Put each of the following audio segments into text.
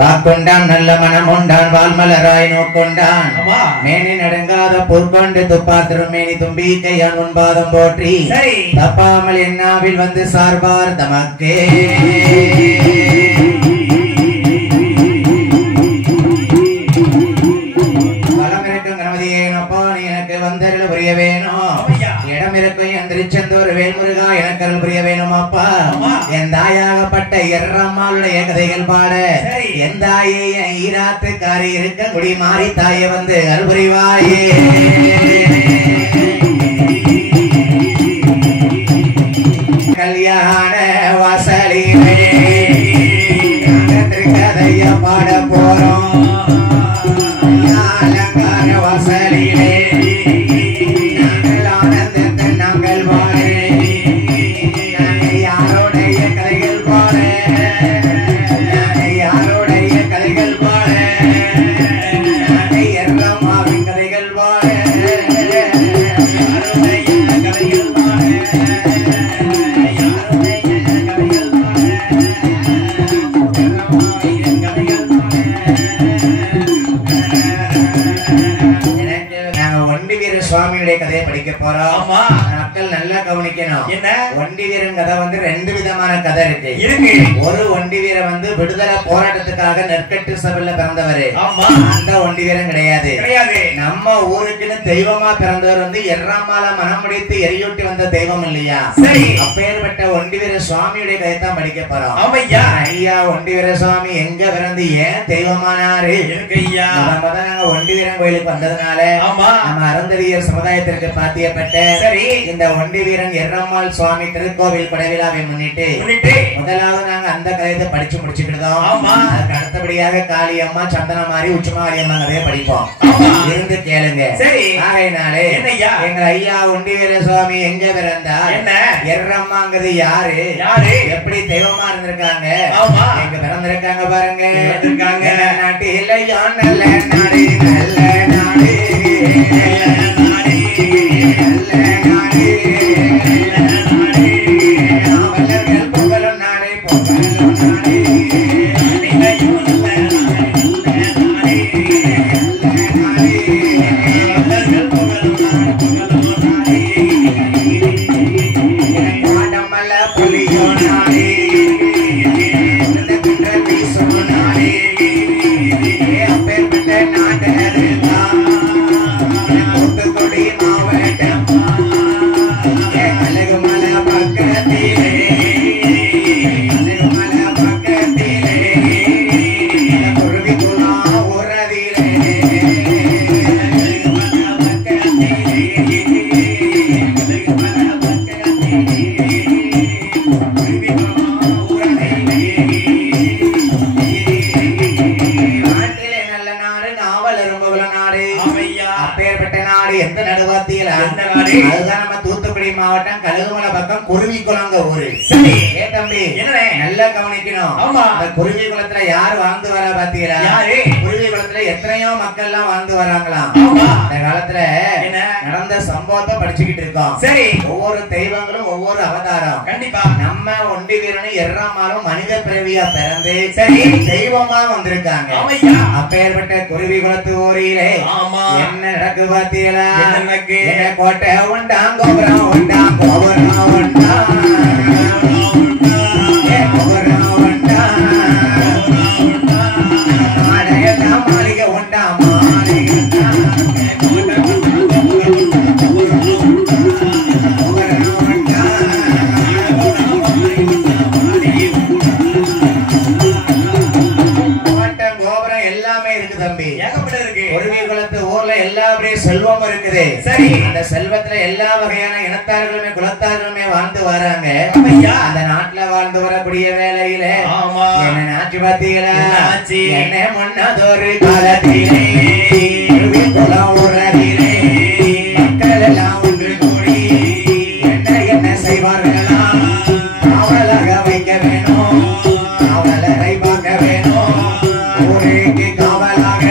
வாக்கொண்டான் நல்ல மனம் உண்டான் வால்மலராய் நோக்கொண்டான் மேனி நடுங்காத பொற்கொண்டு துப்பாத்திரும் மேனி தும்பி கையான் உன்பாதம் போற்றி தப்பாமல் என்னாவில் வந்து சார்பார் தமக்கே வளமிருக்கும் கணபதியேனப்பா நீ எனக்கு வந்தருள் புரிய வேணும் இடமிருக்கும் என் திருச்செந்தூர் வேல்முருகா எனக்கு அருள் புரிய வேணும் அப்பா என் தாயாகப்பட்ட எர்ரம்மாளுடைய கதைகள் பாட என் தாயே என் ஈராத்துக்காரி இருக்க குடி மாறி தாயை வந்து அருள் புரிவாயே கல்யாண வாசலிலே கதைய பாட போறோம் அலங்கார வாசலிலே சுவாமியுடைய கதையை படிக்க போறோம். மக்கள் நல்லா கவனிக்கணும். என்ன ஒண்டி வீரன் கதை வந்து ரெண்டு விதமான கதை இருக்கு. ஒரு ஒண்டி வீரன் வந்து விடுதலை போராட்டத்துக்காக நெற்கட்டு சபையில பிறந்தவர். அந்த ஒண்டி வீரன் கிடையாது. நம்ம ஊருக்குன்னு தெய்வமா பிறந்தவர் வந்து எர்ராமால மனம் முடித்து எரியூட்டி வந்த தெய்வம் இல்லையா? அப்பேற்பட்ட ஒண்டி வீர சுவாமியுடைய கதை தான் படிக்க போறோம். ஐயா ஒண்டி வீர சுவாமி எங்க பிறந்து ஏன் தெய்வமானாரு? நாங்க ஒண்டி வீரன் கோயிலுக்கு வந்ததுனால நம்ம அறந்தறிய சமுதாயத்திற்கு பாத்தியப்பட்ட இந்த ஒண்டி வீரன் எர்ரம்மாள் சுவாமி திருக்கோவில் படைவிழாவை முன்னிட்டு முதலாவது நாங்க அந்த கதையை படிச்சு முடிச்சுக்கிட்டோம். அதுக்கு அடுத்தபடியாக காளியம்மா சந்தனமாரி உச்சமாரியம்மா கதையை படிப்போம். இருந்து கேளுங்க. ஆகையினாலே எங்க ஐயா ஒண்டி வீர சுவாமி எங்க பிறந்தா எர்ரம்மாங்கிறது யாரு? எப்படி தெய்வமா இருந்திருக்காங்க? எங்க பிறந்திருக்காங்க பாருங்க. நாட்டில் நல்ல நாடு நல்ல நாடு அப்பேற்பட்ட தூத்துக்குடி மாவட்டம் கழுகுமலை பக்கம் குருவிக்குளங்க ஊரு. ஏ தம்பி நல்லா கவனிக்கணும். அந்த குருவி குளத்துல யாரு வாழ்ந்து வர பாத்தீங்களா? குருவி குளத்துல எத்தனையோ மக்கள் எல்லாம் வாழ்ந்து வராங்களாம். அந்த காலத்துல நடந்த சம்பவத்தை படிச்சுக்கிட்டு இருக்கோம். சரி, ஒவ்வொரு தெய்வங்களும் ஒவ்வொரு அவதாரம். கண்டிப்பா நம்ம ஒண்டி வீரனும் எர்ராமாலும் மனித பிறவியா பிறந்து சரி தெய்வமா வந்திருக்காங்க. அப்பேற்பட்ட குருவி குளத்து ஊரிலே என்ன நடக்கு பாத்தீங்களா? கோட்டை உண்டா கோபுரம் உண்டா கோபுரம் உண்டா கோபுரம் உண்டா மாளிகை உண்டா மாளிகை செல்வம் இருக்குது. சரி, அந்த செல்வத்துல எல்லா வகையான இனத்தார்களுமே குலத்தார்களுமே வாழ்ந்து வராங்க. அந்த நாட்டுல வாழ்ந்து வரக்கூடிய வேலையில என்ன நாட்டு பாத்தீங்களா? என்ன முன்னதொரு காலத்திலே குலம் உறவிலே மக்கள் எல்லாம் ஒன்று கூடி என்ன செய்வார்களா? காவலாக வைக்க வேணும், காவலரை பார்க்க வேணும், ஊருக்கு காவலாக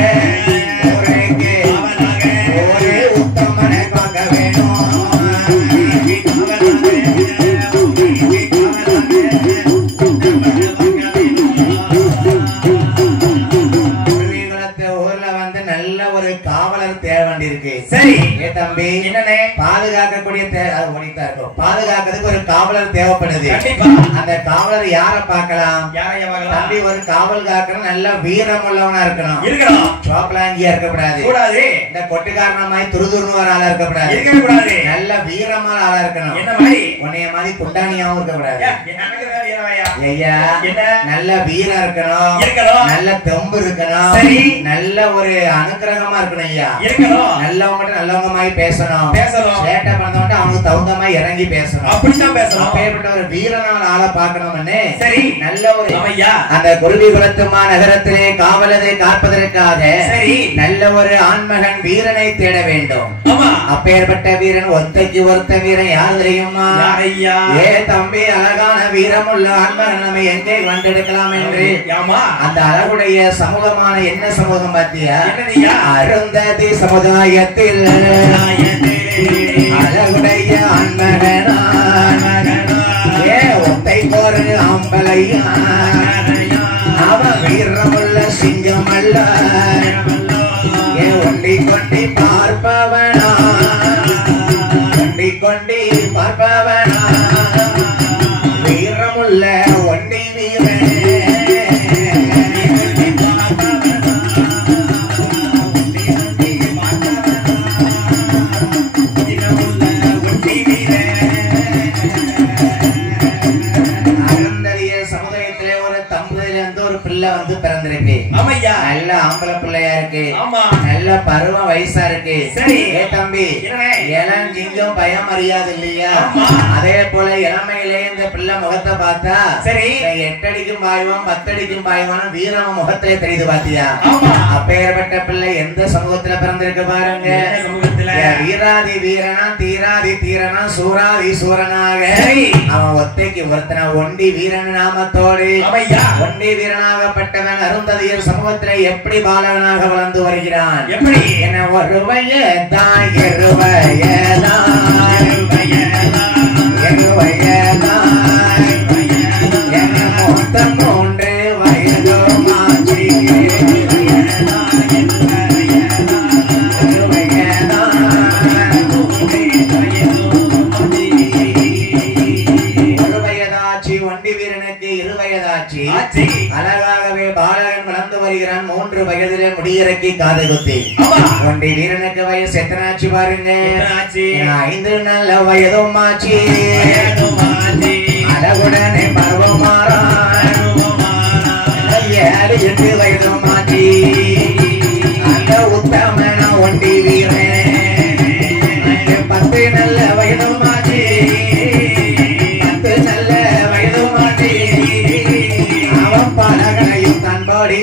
தம்பி பாதுகாக்கக்கூடிய பாதுகாக்கிறதுக்கு ஒரு காவலர் தேவைப்படுது. அந்த காவலர் யார பார்க்கலாம்? தம்பி ஒரு காவல் காக்கிற நல்ல வீரம் உள்ளவனா இருக்கணும். சோப்பலாங்கியா இருக்கக்கூடாது. இந்த கொட்டுக்காரணமாய் துருதுருன்னு வர ஆளா இருக்கக்கூடாது. நல்ல வீரமான ஆளா இருக்கணும். உன்னைய மாதிரி குண்டானியாவும் இருக்கக்கூடாது. ஐயா நல்ல வீரம் இருக்கணும், நல்ல தெம்பு இருக்கணும், நல்ல ஒரு அனுக்கிரகமா இருக்கணும். ஐயா நல்லவங்க நல்லவங்க மாதிரி பேசணும், சேட்டை பண்ணவங்க அவனுக்கு தகுந்த மாதிரி இறங்கி பேசணும். அப்படித்தான் பேசணும். அப்பேற்பட்ட ஒரு வீரனான ஆளை பார்க்கணும்னு சரி நல்ல ஒரு அந்த குருவி குலத்துமா நகரத்திலே காவலரை காப்பதற்காக நல்ல ஒரு ஆண்மகன் வீரனை தேட வேண்டும். அப்பேற்பட்ட வீரன் ஒருத்தைக்கு ஒருத்த வீரன் யார் தெரியுமா? ஏ தம்பி அழகான வீரமுள்ள ஆண்மகன் நம்ம எங்கே கண்டெடுக்கலாம் என்று அந்த அழகுடைய சமூகமான என்ன சமூகம் பார்த்தியா? அருந்ததி சமுதாயத்தில் அழகுடைய ஆண்மகனா ஏ ஒத்தை போரு ஆம்பளையா அவன் வீரமுள்ள சிங்கம் அல்ல ஏ ஒண்டி கொண்டி பார்ப்பவனா ஒண்டி கொண்டி பார்ப்பவனா வீரமுள்ள ஒண்டி வீரன் வந்து பிறந்திருக்கு. நல்ல ஆம்பளை பிள்ளையா இருக்கு, நல்ல பருவ வயசா இருக்கு. ஏ தம்பி இளம் சிங்கம் பயம் அறியாது இல்லையா? அதே போல இளமையிலே இந்த பிள்ளை முகத்தை பார்த்தா சரி 8 அடிக்கும் பாய்வான் 10 அடிக்கும் பாய்வான் வீரம முகத்திலே தெரியுது பாத்தியா? அப்பேற்பட்ட பிள்ளை எந்த சமூகத்துல பிறந்திருக்கு பாருங்க. வீராதி வீரனா தீராதி தீரனா சூராதி சூரனாக அவன் ஒத்தைக்கு ஒருத்தனா ஒண்டி வீரன் நாமத்தோடு ஒண்டி வீரனாகப்பட்டவன் அருந்ததியர் சமூகத்திலே எப்படி பாலகனாக வளர்ந்து வருகிறான்? எப்படி என ஒரு வயதான் என மொத்தம் 3 வயதோ மாற்றி அழகாகவே பாலகன் வளர்ந்து வருகிறான். 3 வயதிலே முடியிறக்கி காது குத்தி ஒண்டி வீரனுக்கு வயசு எத்தனாச்சு பாருங்க? 5 நல்ல வயதும் ஆச்சு. அழகுடனே பருவம் மாறான் 7 8 வயதும் ஆச்சு. அந்த வீரன் 10 நல்ல வயதும் மாற்றி 10 நல்ல வயதும் மாற்றி அவன் பலகனையும் தன்படி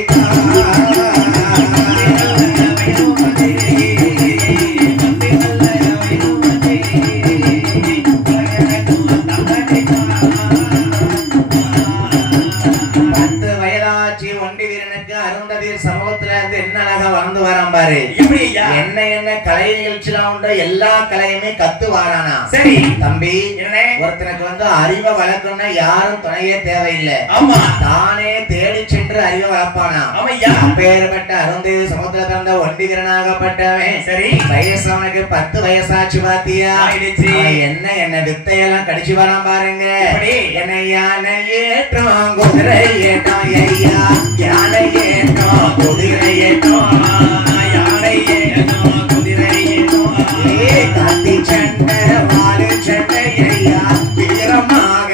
வளர்ந்து வரான் பாரு. என்ன என்ன கலை நிகழ்ச்சிலாம் உண்டோ எல்லா கலையுமே கத்து வாரானா. சரி தம்பி, ஒருத்தனுக்கு வந்து அறிவை வளர்க்கணும்னா யாரும் துணையே தேவையில்லை. ஆமா, தானே தேடி சென்று அறிவை வளர்ப்பானா. அப்பேற்பட்ட அருந்ததி சமுத்திர பிறந்த ஒண்டி வீரனாகப்பட்டவன். சரி, வயசு அவனுக்கு 10 வயசாச்சு பாத்தியா. என்ன என்ன வித்தையெல்லாம் கடிச்சு வரான் பாருங்க. என்ன யானை ஏற்றம் குதிரை ஏற்றம் ஐயா, யானை ஏற்றம் குதிரை ஏற்றம் யானை ஏற்றம் குதிரை ஏற்றம் காத்தி சண்டை வாழு சண்டை ஐயா வீரமாக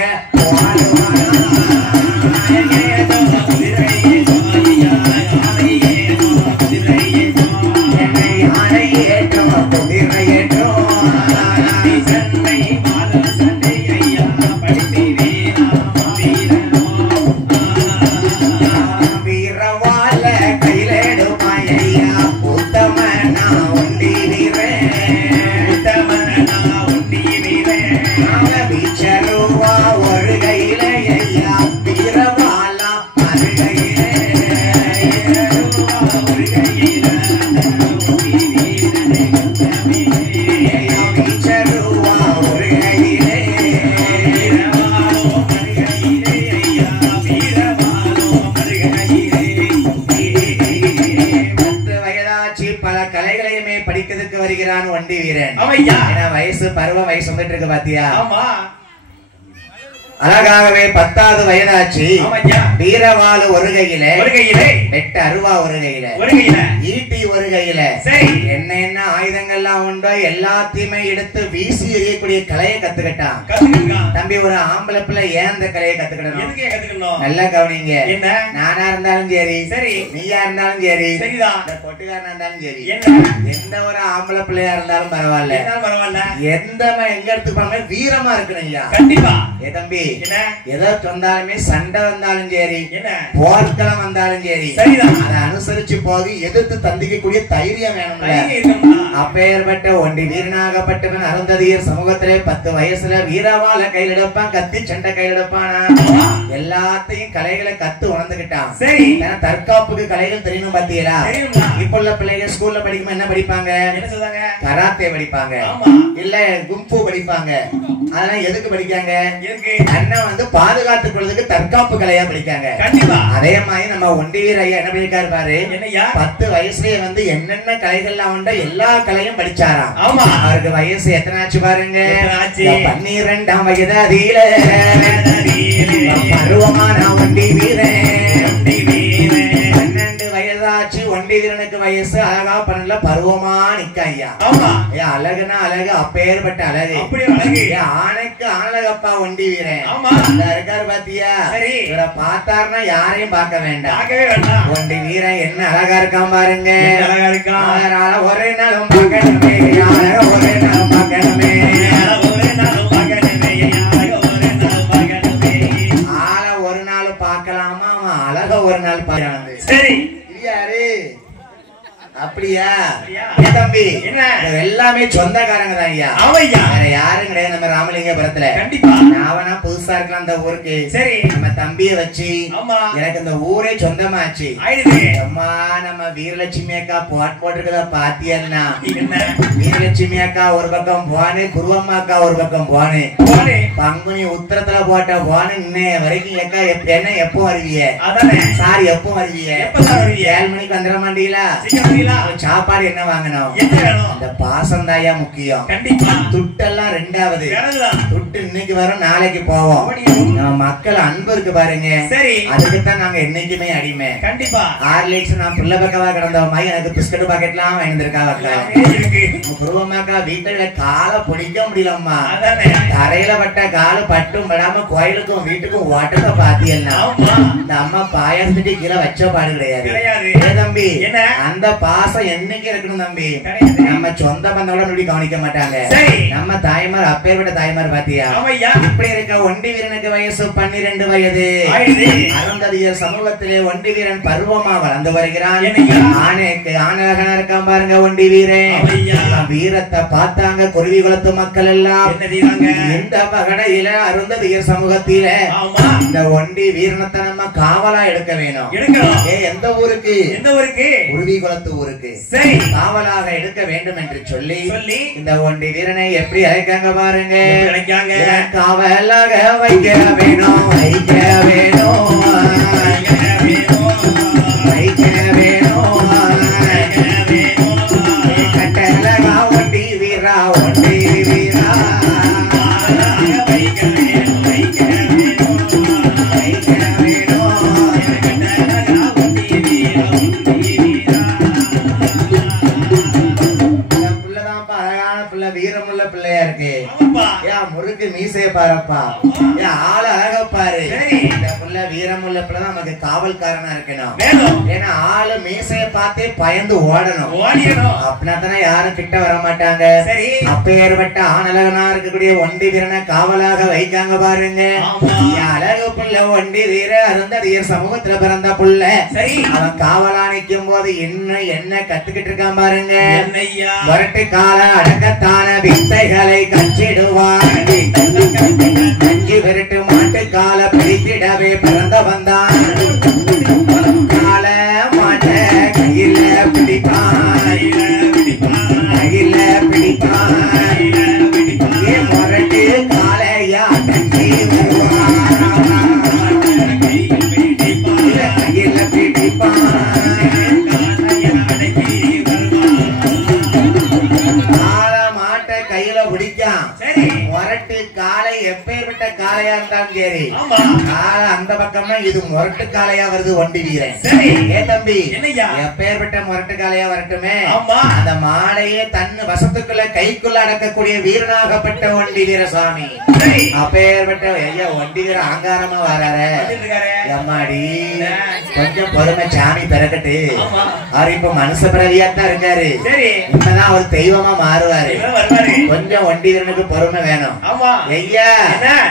வண்டி வீரன். வயசு பருவ வயசு வந்துட்டு இருக்கு பாத்தியா. அழகாகவே 10வது வயதாச்சு. வீரவாள் ஒரு கையில, வெட்ட அருவா ஒரு கையில, ஈட்டி ஒரு கையில, என்ன என்ன ஆயுதங்கள்லாம் உண்டோ எல்லாத்தையுமே எடுத்து வீசி எறியக்கூடிய கலையை கத்துக்கிட்டான். தம்பி, ஒரு ஆம்பளை பிள்ளை ஏன் அந்த கலையை கத்துக்கிடணும்? நல்லா கவனிங்க. நானா இருந்தாலும் சரி, நீயா இருந்தாலும் சரி, பொட்டுக்காரனா இருந்தாலும் சரி, எந்த ஒரு ஆம்பளை பிள்ளையா இருந்தாலும் பரவாயில்ல, எந்த எங்க எடுத்துப்பாங்க வீரமா இருக்கணும் ஐயா. கண்டிப்பா ஏ தம்பி, எதை வந்தாலுமே சண்டை வந்தாலும் சரி, போர்க்களம் வந்தாலும் சரி, அதை அனுசரிச்சு போது எதிர்த்து தந்திக்கக்கூடிய தைரியம் வேணும். அப்பேற்பட்ட ஒண்டி வீரனாகப்பட்டவன் அருந்ததியர் சமூகத்திலே 10 வயசுல வீரவாள கையில் எடுப்பான், கத்தி சண்டை கையில் எடுப்பானா, எல்லாத்தையும் கலைகளை கத்து உணர்ந்துகிட்டான். சரி, தற்காப்புக்கு கலைகள் தெரியணும் பாத்தீங்களா. இப்ப உள்ள பிள்ளைங்க ஸ்கூல்ல படிக்கும்போது என்ன படிப்பாங்க? கராத்தே படிப்பாங்க, இல்ல கும்பு படிப்பாங்க. அதெல்லாம் எதுக்கு படிக்காங்க? அண்ணன் வந்து பாதுகாத்துக் கொள்வதற்கு தற்காப்பு கலையா படிக்காங்க. கண்டிப்பா அதே மாதிரி நம்ம ஒண்டி வீர ஐயா என்ன பண்ணிருக்காரு பாரு. 10 வயசுலயே வந்து என்னென்ன கலைகள்லாம் உண்டோ எல்லா கலையும் படிச்சாராம். ஆமா, அவருக்கு வயசு எத்தனை ஆச்சு பாருங்க. 12ஆம் வயதாதியில பருவமான ஒண்டி வீரன். 12 வயதாச்சு ஒண்டி வீரனுக்கு வயசு. அழகா பண்ணல பருவமா நிக்காய்யா. அழகுனா அழகு, அப்பேற்பட்ட அழகு. ஆணைக்கு ஆனழகப்பா ஒண்டி வீரன் இருக்காரு பாத்தியா. இவரை பார்த்தாருன்னா யாரையும் பார்க்க வேண்டாம். ஒண்டி வீரன் என்ன அழகா இருக்கான் பாருங்க. அதனால ஒரே நாளும் பார்க்கணுமே, ஒரே நாளும் பார்க்கணுமே, ஆள ஒரு நாள் பார்க்கலாமா, அவன் அழக ஒரு நாள் பார்க்கணும். சரி யாரு அப்படியா தம்பி? எல்லாமே சொந்தக்காரங்க தான் ஐயா. வேற யாரும் கிடையாது நம்ம ராமலிங்கபுரத்துல. கண்டிப்பா நாவனா புதுசா இருக்கலாம் இந்த ஊருக்கு. சரி, நம்ம தம்பிய வச்சு எனக்கு இந்த ஊரே சொந்தமாச்சு. அம்மா, நம்ம வீரலட்சுமி அக்கா போட்டிருக்கத பாத்தியன்னா, வீரலட்சுமி அக்கா ஒரு பக்கம் போனு, குருவம்மா அக்கா ஒரு பக்கம் போனு, பங்குனி உத்தரத்துல போட்ட போனு இன்னைய வரைக்கும் அக்கா என்ன எப்போ வருவீங்க? சாரி எப்போ வருவீங்க? 7 மணிக்கு வந்துட மாட்டீங்களா? சாப்பாடு என்ன வாங்கணும்? இந்த பாசம் தாயா முக்கியம். கண்டிப்பா துட்டெல்லாம் 2வது. துட்டு இன்னைக்கு வரும், நாளைக்கு போவோம். நம்ம மக்கள் அன்பு இருக்கு பாருங்க. சரி, அதுக்குத்தான் நாங்க என்னைக்குமே அடிமை. கண்டிப்பா ஹார்லிக்ஸ் நான் புள்ள பக்கவா கிடந்த மாதிரி எனக்கு பிஸ்கட் பாக்கெட்லாம் வாங்கிருக்கா. குருவமாக்கா வீட்டுல காலை பிடிக்க முடியலம்மா. தரையில பட்ட காலு பட்டும் படாம கோயிலுக்கும் வீட்டுக்கும் ஓட்டத்தை பாத்தியல்னா இந்த அம்மா பாயத்துட்டு கீழே வச்ச பாடு கிடையாது. தம்பி, அந்த பாசம் என்னைக்கு இருக்கணும் தம்பி. நம்ம சொந்த பந்தோட நுடி கவனிக்க மாட்டாங்க. நம்ம தாய்மார் அப்பேற்பட்ட தாய்மார் பாத்தியா. இப்படி இருக்க ஒண்டி வீரனுக்கு வயசு 12 வயது. அருந்ததிய சமூகத்திலே ஒண்டி வீரன் பருவமா வளர்ந்து வருகிறான். ஆணைக்கு ஆணழகனா இருக்கான் பாருங்க ஒண்டி வீரன். வீரத்தை பார்த்தாங்க குருவி குலத்து மக்கள் எல்லாம். இந்த பகடையில அருந்ததிய சமூகத்தில இந்த ஒண்டி வீரனத்தை நம்ம காவலா எடுக்க வேணும். எந்த ஊருக்கு? குருவி குலத்து ஊருக்கு காவலாக எடுக்க வேண்டும் என்று சொல்லி இந்த ஒண்டி வீரனை எப்படி அழைக்காங்க பாருங்க. காவலாக வைக்க வேணும், வைக்க வேணும், வைக்க வேணும், கட்டழகா ஒண்டி வீரா, ஒண்டி வீரா, வீரமுள்ள பிள்ளையா இருக்கு. முறுக்கு மீசைய பாருப்பா, ஆளு அழக பாரு. இந்த புள்ள வீரமுள்ள பிள்ளை நமக்கு காவல்காரனா இருக்கணும். ஏன்னா ஆளு மீசைய பார்த்தே பயந்து ஓடணும். அப்படின்னா தானே யாரும் கிட்ட வர மாட்டாங்க. அப்பேற்பட்ட ஆணழகனா இருக்கக்கூடிய ஒண்டி வீரனை காவலாக வைக்காங்க பாருங்க. அழகு புள்ள ஒண்டி வீர அருந்ததிய சமூகத்துல பிறந்த புள்ள. அவன் காவலா நிக்கும் போது என்ன கத்துக்கிட்டு இருக்கான் பாருங்க. வரட்டு கால அடக்கத்தான வித்தைகளை கச்சிடுவான். அஞ்சு விரட்டு மாட்டு கால பிடித்திடவே பிறந்த வந்தான். கால மாட்ட கையில பிடிப்பான், கையில பிடிப்பான். முரட்டு காலையா கட்டி வருவான், கையில பிடிப்பான். முரட்டு காலை எப்பேற்பட்ட காளையா இருந்தாலும் சரி, அந்த பக்கம்னா இது முரட்டு காளையா வருது ஒண்டி வீரன். ஏ தம்பி, எப்பேற்பட்ட முரட்டு காளையா வரட்டுமே, அந்த மாலையே தன்னு வசத்துக்குள்ள கைக்குள்ள அடக்கக்கூடிய வீரனாகப்பட்ட ஒண்டி வீரசாமி. அப்பேற்பட்ட ஐயா ஒண்டி வீர ஆங்காரமா வராரு. அம்மாடி கொஞ்சம் பொறுமை, சாமி பிறக்கட்டு. அவர் இப்ப மனுஷ பிறவியாத்தான் இருக்காரு. இப்பதான் அவர் தெய்வமா மாறுவாரு. கொஞ்சம் ஒண்டி வீரனுக்கு பொறுமை வேணும். ஐயா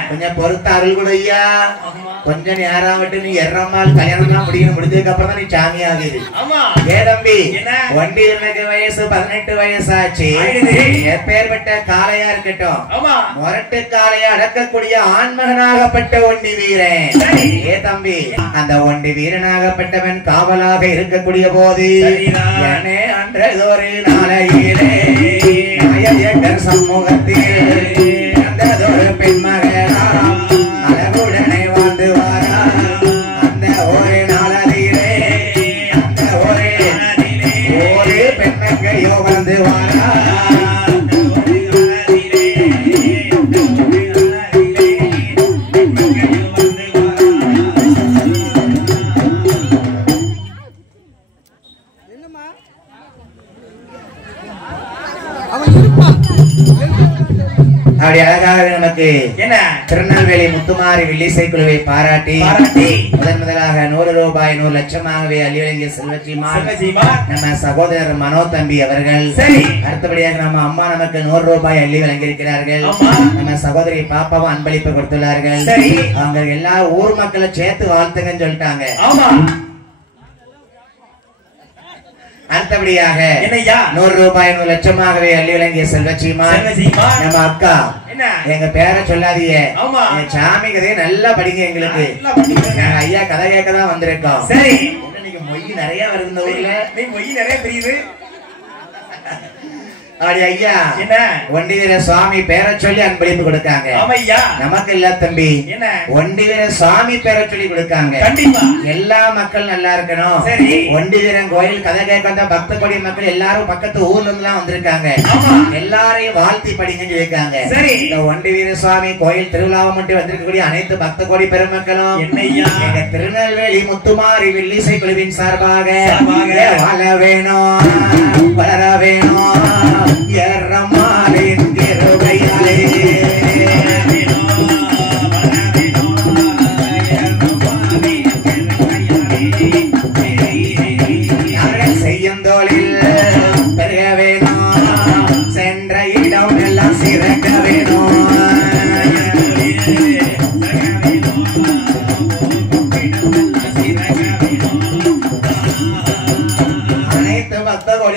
கொஞ்சம் பொறுத்த அருள் கூட ஐயா. கொஞ்சம் நேரம் விட்டு நீ எறமால் கல்யாணம் தான் முடிஞ்சதுக்கு அப்புறம் தான் நீ சாமி ஆகுது. ஏ தம்பி, ஒண்டி வீரனுக்கு வயசு 18 வயசாச்சு. எப்பேற்பட்ட காளையா இருக்கட்டும், முரட்டு காளையா அடக்கக்கூடிய ஆண்மகனாகப்பட்ட ஒண்டி வீரன். ஏ தம்பி, அந்த ஒண்டி வீரனாகப்பட்டவன் காவலாக இருக்கக்கூடிய போது என்னே அன்றதொரு நாளையிலே சமூகத்தில் அந்ததொரு பெண்மகனா அழகுடனே வாழ்ந்து வாரா. அந்த ஒரு நாளிலே அந்த ஒரு பெண்மங்கையோ வந்து வாரா. அப்படி அழகாக நமக்கு திருநெல்வேலி முத்துமாரி வில்லிசை குழுவை பாராட்டி முதலாக 100 ரூபாய் 100 லட்சமாகவே அள்ளி வழங்கிய செல்வச்சிமார் நம்ம சகோதரர் மனோ தம்பி அவர்கள். அடுத்தபடியாக நம்ம அம்மா நமக்கு 100 ரூபாய் அள்ளி வழங்கியிருக்கிறார்கள். நம்ம சகோதரி பாப்பாவும் அன்பளிப்பு கொடுத்துள்ளார்கள். அவங்க எல்லா ஊர் மக்களை சேர்த்து வாழ்த்துங்கன்னு சொல்லிட்டாங்க. அடுத்தபடியாக 100 ரூபாய் 100 லட்சமாகவே அள்ளி வழங்கிய செல்வச்சிமார் நம்ம அக்கா. எங்க பேரை சொல்லாதீங்க, சாமி கதையை நல்லா படிங்க. எங்களுக்கு ஐயா கதை கேட்கதான் வந்திருக்கோம். சரி, நீங்க மொய் நிறைய வருது இந்த ஊர்ல. நீ மொய் நிறைய தெரியுது. அப்படி ஐயா ஒண்டி வீர சுவாமி பேரை சொல்லி அன்பளிப்பு கொடுக்காங்க. நமக்கு இல்ல தம்பி, ஒண்டி வீர சுவாமி பேரை சொல்லி கொடுக்காங்க. எல்லா மக்கள் நல்லா இருக்கணும். ஒண்டி வீரன் கோயில் கதை கேட்க வந்த பக்த கொடி மக்கள் எல்லாரும் பக்கத்து ஊர்ல இருந்து எல்லாம் வந்திருக்காங்க. எல்லாரையும் வாழ்த்தி படிங்கன்னு இருக்காங்க. இந்த ஒண்டி வீர சுவாமி கோயில் திருவிழாவை மட்டும் வந்திருக்கக்கூடிய அனைத்து பக்த கோடி பெருமக்களும் எங்க திருநெல்வேலி முத்துமாரி வில்லிசை குழுவின் சார்பாக வாழ வேணும், வளர வேணும். எரமாலின் கிருபையாலே செய்யும் தொழில்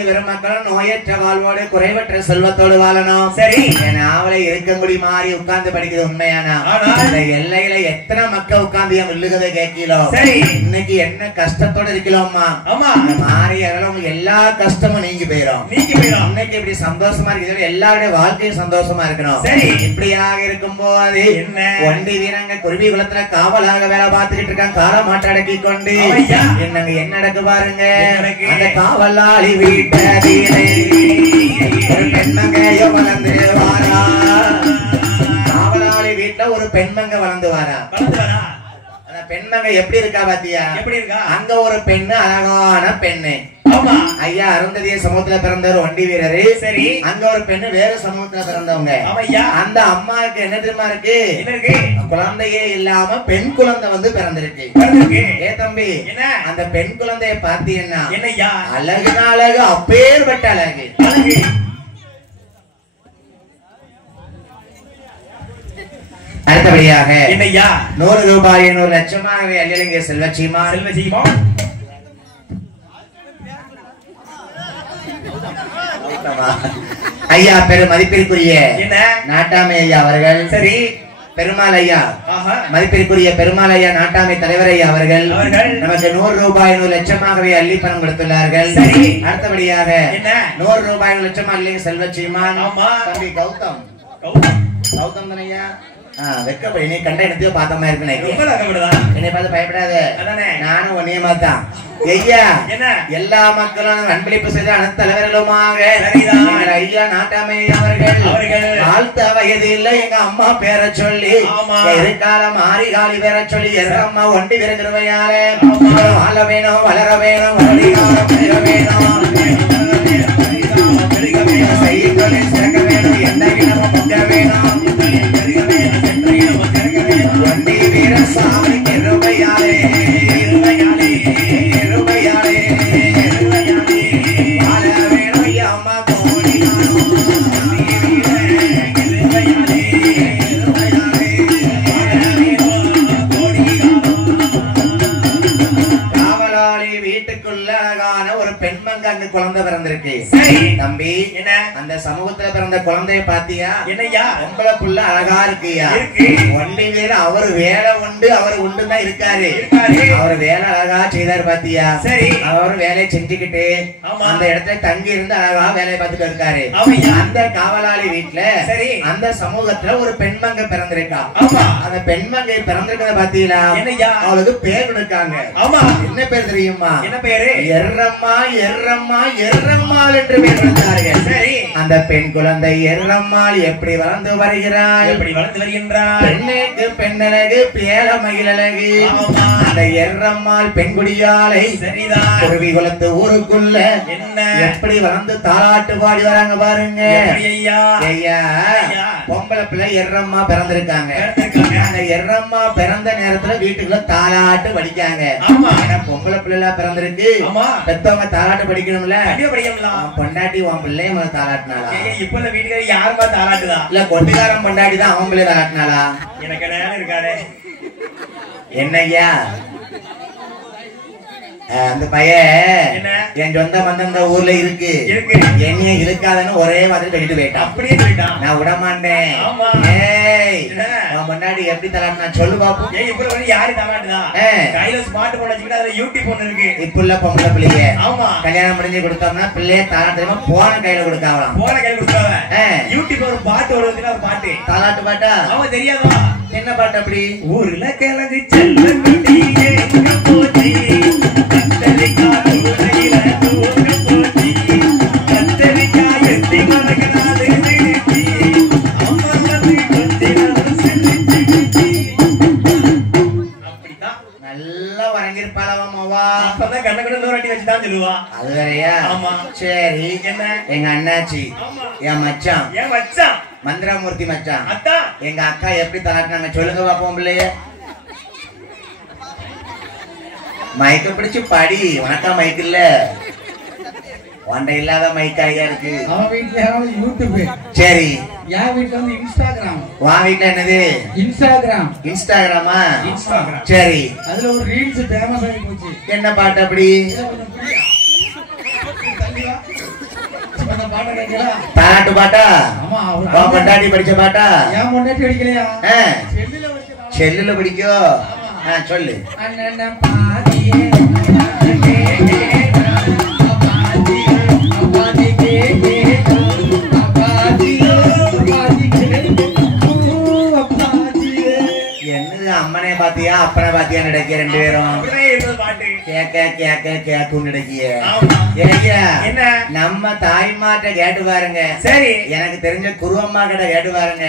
பெருமக்களும் நோயற்ற வாழ்வோடு குறைவற்ற செல்வத்தோடு வாழணும். சரி, நாவலை இருக்கங்குடி மாறி உட்கார்ந்து படிக்கிறது உண்மையானா? எல்லையில எத்தனை மக்கள் உட்கார்ந்து என் வில்லுகதை கேட்கலாம். சரி, இன்னைக்கு என்ன கஷ்டத்தோட இருக்கலாமா? ஆமா, மாறி உங்க எல்லா கஷ்டமும் நீங்கி போயிடும். இன்னைக்கு இப்படி சந்தோஷமா இருக்கிறது எல்லாருடைய வாழ்க்கையும் சந்தோஷமா இருக்கணும். சரி, இப்படியாக இருக்கும் போது ஒண்டி வீரங்க குருவி குளத்துல காவலாக வேலை பார்த்துக்கிட்டு இருக்காங்க. கால மாட்டடக்கி கொண்டு என்னங்க என்ன நடக்கு பாருங்க. அந்த காவலாளி வீட்டதிலே ஒரு பெண்மங்கையோ வளர்ந்து வாரா. காவலாளி வீட்டுல ஒரு பெண்மங்க வளர்ந்து வாரா. அந்த பெண்மங்க எப்படி இருக்கா பாத்தியா? எப்படி இருக்கா? அங்க ஒரு பெண்ணு, அழகான பெண்ணு. ஐயா அருந்ததிய சமூகத்துல பிறந்தவர் ஒண்டி வீரரு. சரி, அங்க ஒரு பெண்ணு வேற சமூகத்துல பிறந்தவங்க. அந்த அம்மாவுக்கு என்ன தெரியுமா இருக்கு? குழந்தையே இல்லாம பெண் குழந்தை வந்து பிறந்திருக்கு. ஏ தம்பி, அந்த பெண் குழந்தைய பாத்தீங்கன்னா அழகுனா அழகு, அப்பேற்பட்ட அழகு. அடுத்தபடியாக 100 ரூபாய் 100 லட்சமாக அள்ளியலிங்க செல்வச்சிமா. ஐயா பெரு மதிப்பிற்குரிய நாட்டாமை ஐயா அவர்கள். சரி, பெருமாள் ஐயா, மதிப்பிற்குரிய பெருமாள் ஐயா நாட்டாமை தலைவர் ஐயா அவர்கள் நமக்கு 100 ரூபாய் 100 லட்சமாகவே அள்ளி பணம் கொடுத்துள்ளார்கள். அடுத்தபடியாக 100 ரூபாய் 100 லட்சம் அள்ளி செல்வச்சிமான் தம்பி கௌதம். கௌதம் தானையா? வெக்கப்படி நீ கண்ட இடத்தையோ பார்த்த மாதிரி இருக்கு. என்னை பார்த்து பயப்படாத, நானும் ஒன்னே மாத்தான். ஐயா எல்லா மக்களும் அன்பளிப்பு செய்த அனைத்து தலைவர்களுமாக ஐயா நாட்டாமை அவர்கள் வாழ்த்த வயது இல்ல எங்க அம்மா பேரை சொல்லி எதிர்காலம் ஆரிகாலி பேரை சொல்லி எரம்மா ஒண்டி விருந்துருவையால வாழ வேணும், வளர வேணும், செய்யத்தொழில் சிறக்க வேணும், எந்த இடமும் பொங்க வேணும். ஒண்டி வீர சாமி இருவையாலே குழந்தை பிறந்திருக்கு. தம்பி, அந்த சமூகத்துல பிறந்த குழந்தைய பாத்தியா? என்னையா உங்களை புள்ள அழகா இருக்குயா. ஒண்டி வீர அவரு வேலை உண்டு, அவரு உண்டு தான் இருக்காரு. அவரு வேலை அழகா செய்தாரு பாத்தியா? அவரு வேலையை செஞ்சுக்கிட்டு அந்த இடத்துல தங்கி இருந்து அழகா வேலையை பார்த்துட்டு இருக்காரு. அந்த காவலாளி வீட்டுல அந்த சமூகத்துல ஒரு பெண்மங்க பிறந்திருக்கா. அந்த பெண்மங்கை பிறந்திருக்கிறத பாத்தீங்களா? அவளுக்கு பேர் கொடுக்காங்க. என்ன பேர் தெரியுமா? என்ன பேரு? எர்ரம்மா. எர்ரம்மா எர்ரம்மாள் என்று பெயர் கொடுத்தார்கள். அந்த பெண் குழந்தை எர்ரம்மாள் எப்படி வளர்ந்து வருகிறாள்? எப்படி வளர்ந்து வருகின்றாள்? பெண்ணுக்கு பெண்ணழகு, பேர மயிலழகு. அந்த எர்ரம்மாள் பெண்குடியாளை குருவி குலத்து ஊருக்குள்ள எப்படி வளர்ந்து தாலாட்டு பாடி வராங்க பாருங்க. ஐயா பொம்பளை பிள்ளை எர்ரம்மா பிறந்திருக்காங்க. அந்த எர்ரம்மா பிறந்த நேரத்துல வீட்டுக்குள்ள தாலாட்டு படிக்காங்க. பொம்பளை பிள்ளை பிறந்திருக்கு, பெத்தவங்க தாலாட்டு படிக்கணும்ல. பொண்டாட்டி உன் பிள்ளை தாலாட்டினாளா? இப்ப வீட்டுக்கு யாருமா தாலாட்டுதா? இல்ல கொட்டுக்காரன் பொண்டாட்டி தான் அவன் பிள்ளை தாலாட்டினாளா? எனக்கு நேரம் இருக்காரு. என்னய்யா அந்த பையன் என் சொந்த மந்தம் ஊர்ல இருக்கு, என்னைய இருக்காதுன்னு ஒரே மாதிரி கட்டிட்டு போயிட்டான். அப்படியே போயிட்டான். நான் விட மாட்டேன். முன்னாடி எப்படி தலாட்டினா சொல்லு பாப்போம். யாரு தலாட்டுதா? கையில ஸ்மார்ட் போன் வச்சுக்கிட்டு அதுல யூடியூப் ஒண்ணு இருக்கு. இப்ப உள்ள பொம்பளை பிள்ளைங்க கல்யாணம் முடிஞ்சு கொடுத்தோம்னா பிள்ளைய தாலாட்டு போன கையில கொடுக்காவலாம். போன கையில கொடுக்காவ யூடியூப் ஒரு பாட்டு வருவதுன்னா ஒரு பாட்டு தாலாட்டு பாட்டா? அவன் தெரியாதா? என்ன பாட்டு? அப்படி ஊர்ல கிழங்கு செல்ல போச்சு நல்லா வரங்கிருப்பாளவா. அப்பதான் கண்ண கண்ண நூறு அடி வச்சுதான் சொல்லுவா. அது வேறையா? ஆமா. சரி, என்ன எங்க அண்ணாச்சி என் மச்சான், என் மச்சான் மந்திரமூர்த்தி மச்சான், அதான் எங்க அக்கா எப்படி தாட்டினாங்க சொல்லுங்க பாப்போம். பிள்ளைய மைக்க பிடிச்சு பாடி. உனக்கா மைக் இல்ல, ஒன்றை இல்லாத மைக் ஐயா இருக்கு. அவன் வீட்டுல யூடியூப். சரி, என் வீட்டுல வந்து இன்ஸ்டாகிராம். உன் வீட்டுல என்னது? இன்ஸ்டாகிராம். இன்ஸ்டாகிராமா? இன்ஸ்டாகிராம். சரி, அதுல ஒரு ரீல்ஸ் ஃபேமஸ் ஆகி போச்சு. என்ன பாட்டு? அப்படி தாலாட்டு பாட்டா பொண்டாட்டி படிச்ச பாட்டா செல்லுல படிக்கும் சொல்லு. என்னது அம்மனை பாத்தியா அப்பனை பாத்தியா நடக்கிய ரெண்டு பேரும் கேக்க கேக்க கேக்கும் நடக்கிய. நம்ம தாய்மாட்ட கேட்டு பாருங்க. சரி, எனக்கு தெரிஞ்ச குருவம்மா கிட்ட கேட்டு பாருங்க.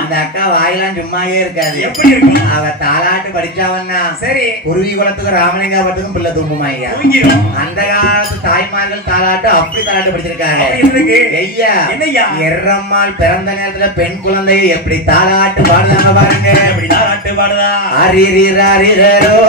அந்த அக்கா வாயெல்லாம் சும்மாவே இருக்காது. அவ தாலாட்டு படிச்சாவன்னா சரி குருவி குளத்துக்கும் ராமலிங்காபுரத்துக்கும் பிள்ளை தூங்குமாய்யா. அந்த காலத்து தாய்மார்கள் தாலாட்டு அப்படி தாலாட்டு படிச்சிருக்காங்க. ஐயா எர்ரம்மாள் பிறந்த நேரத்துல பெண் குழந்தையை எப்படி தாலாட்டு பாடுதாங்க பாருங்க. எப்படி தாலாட்டு பாடுதா? அரிரோ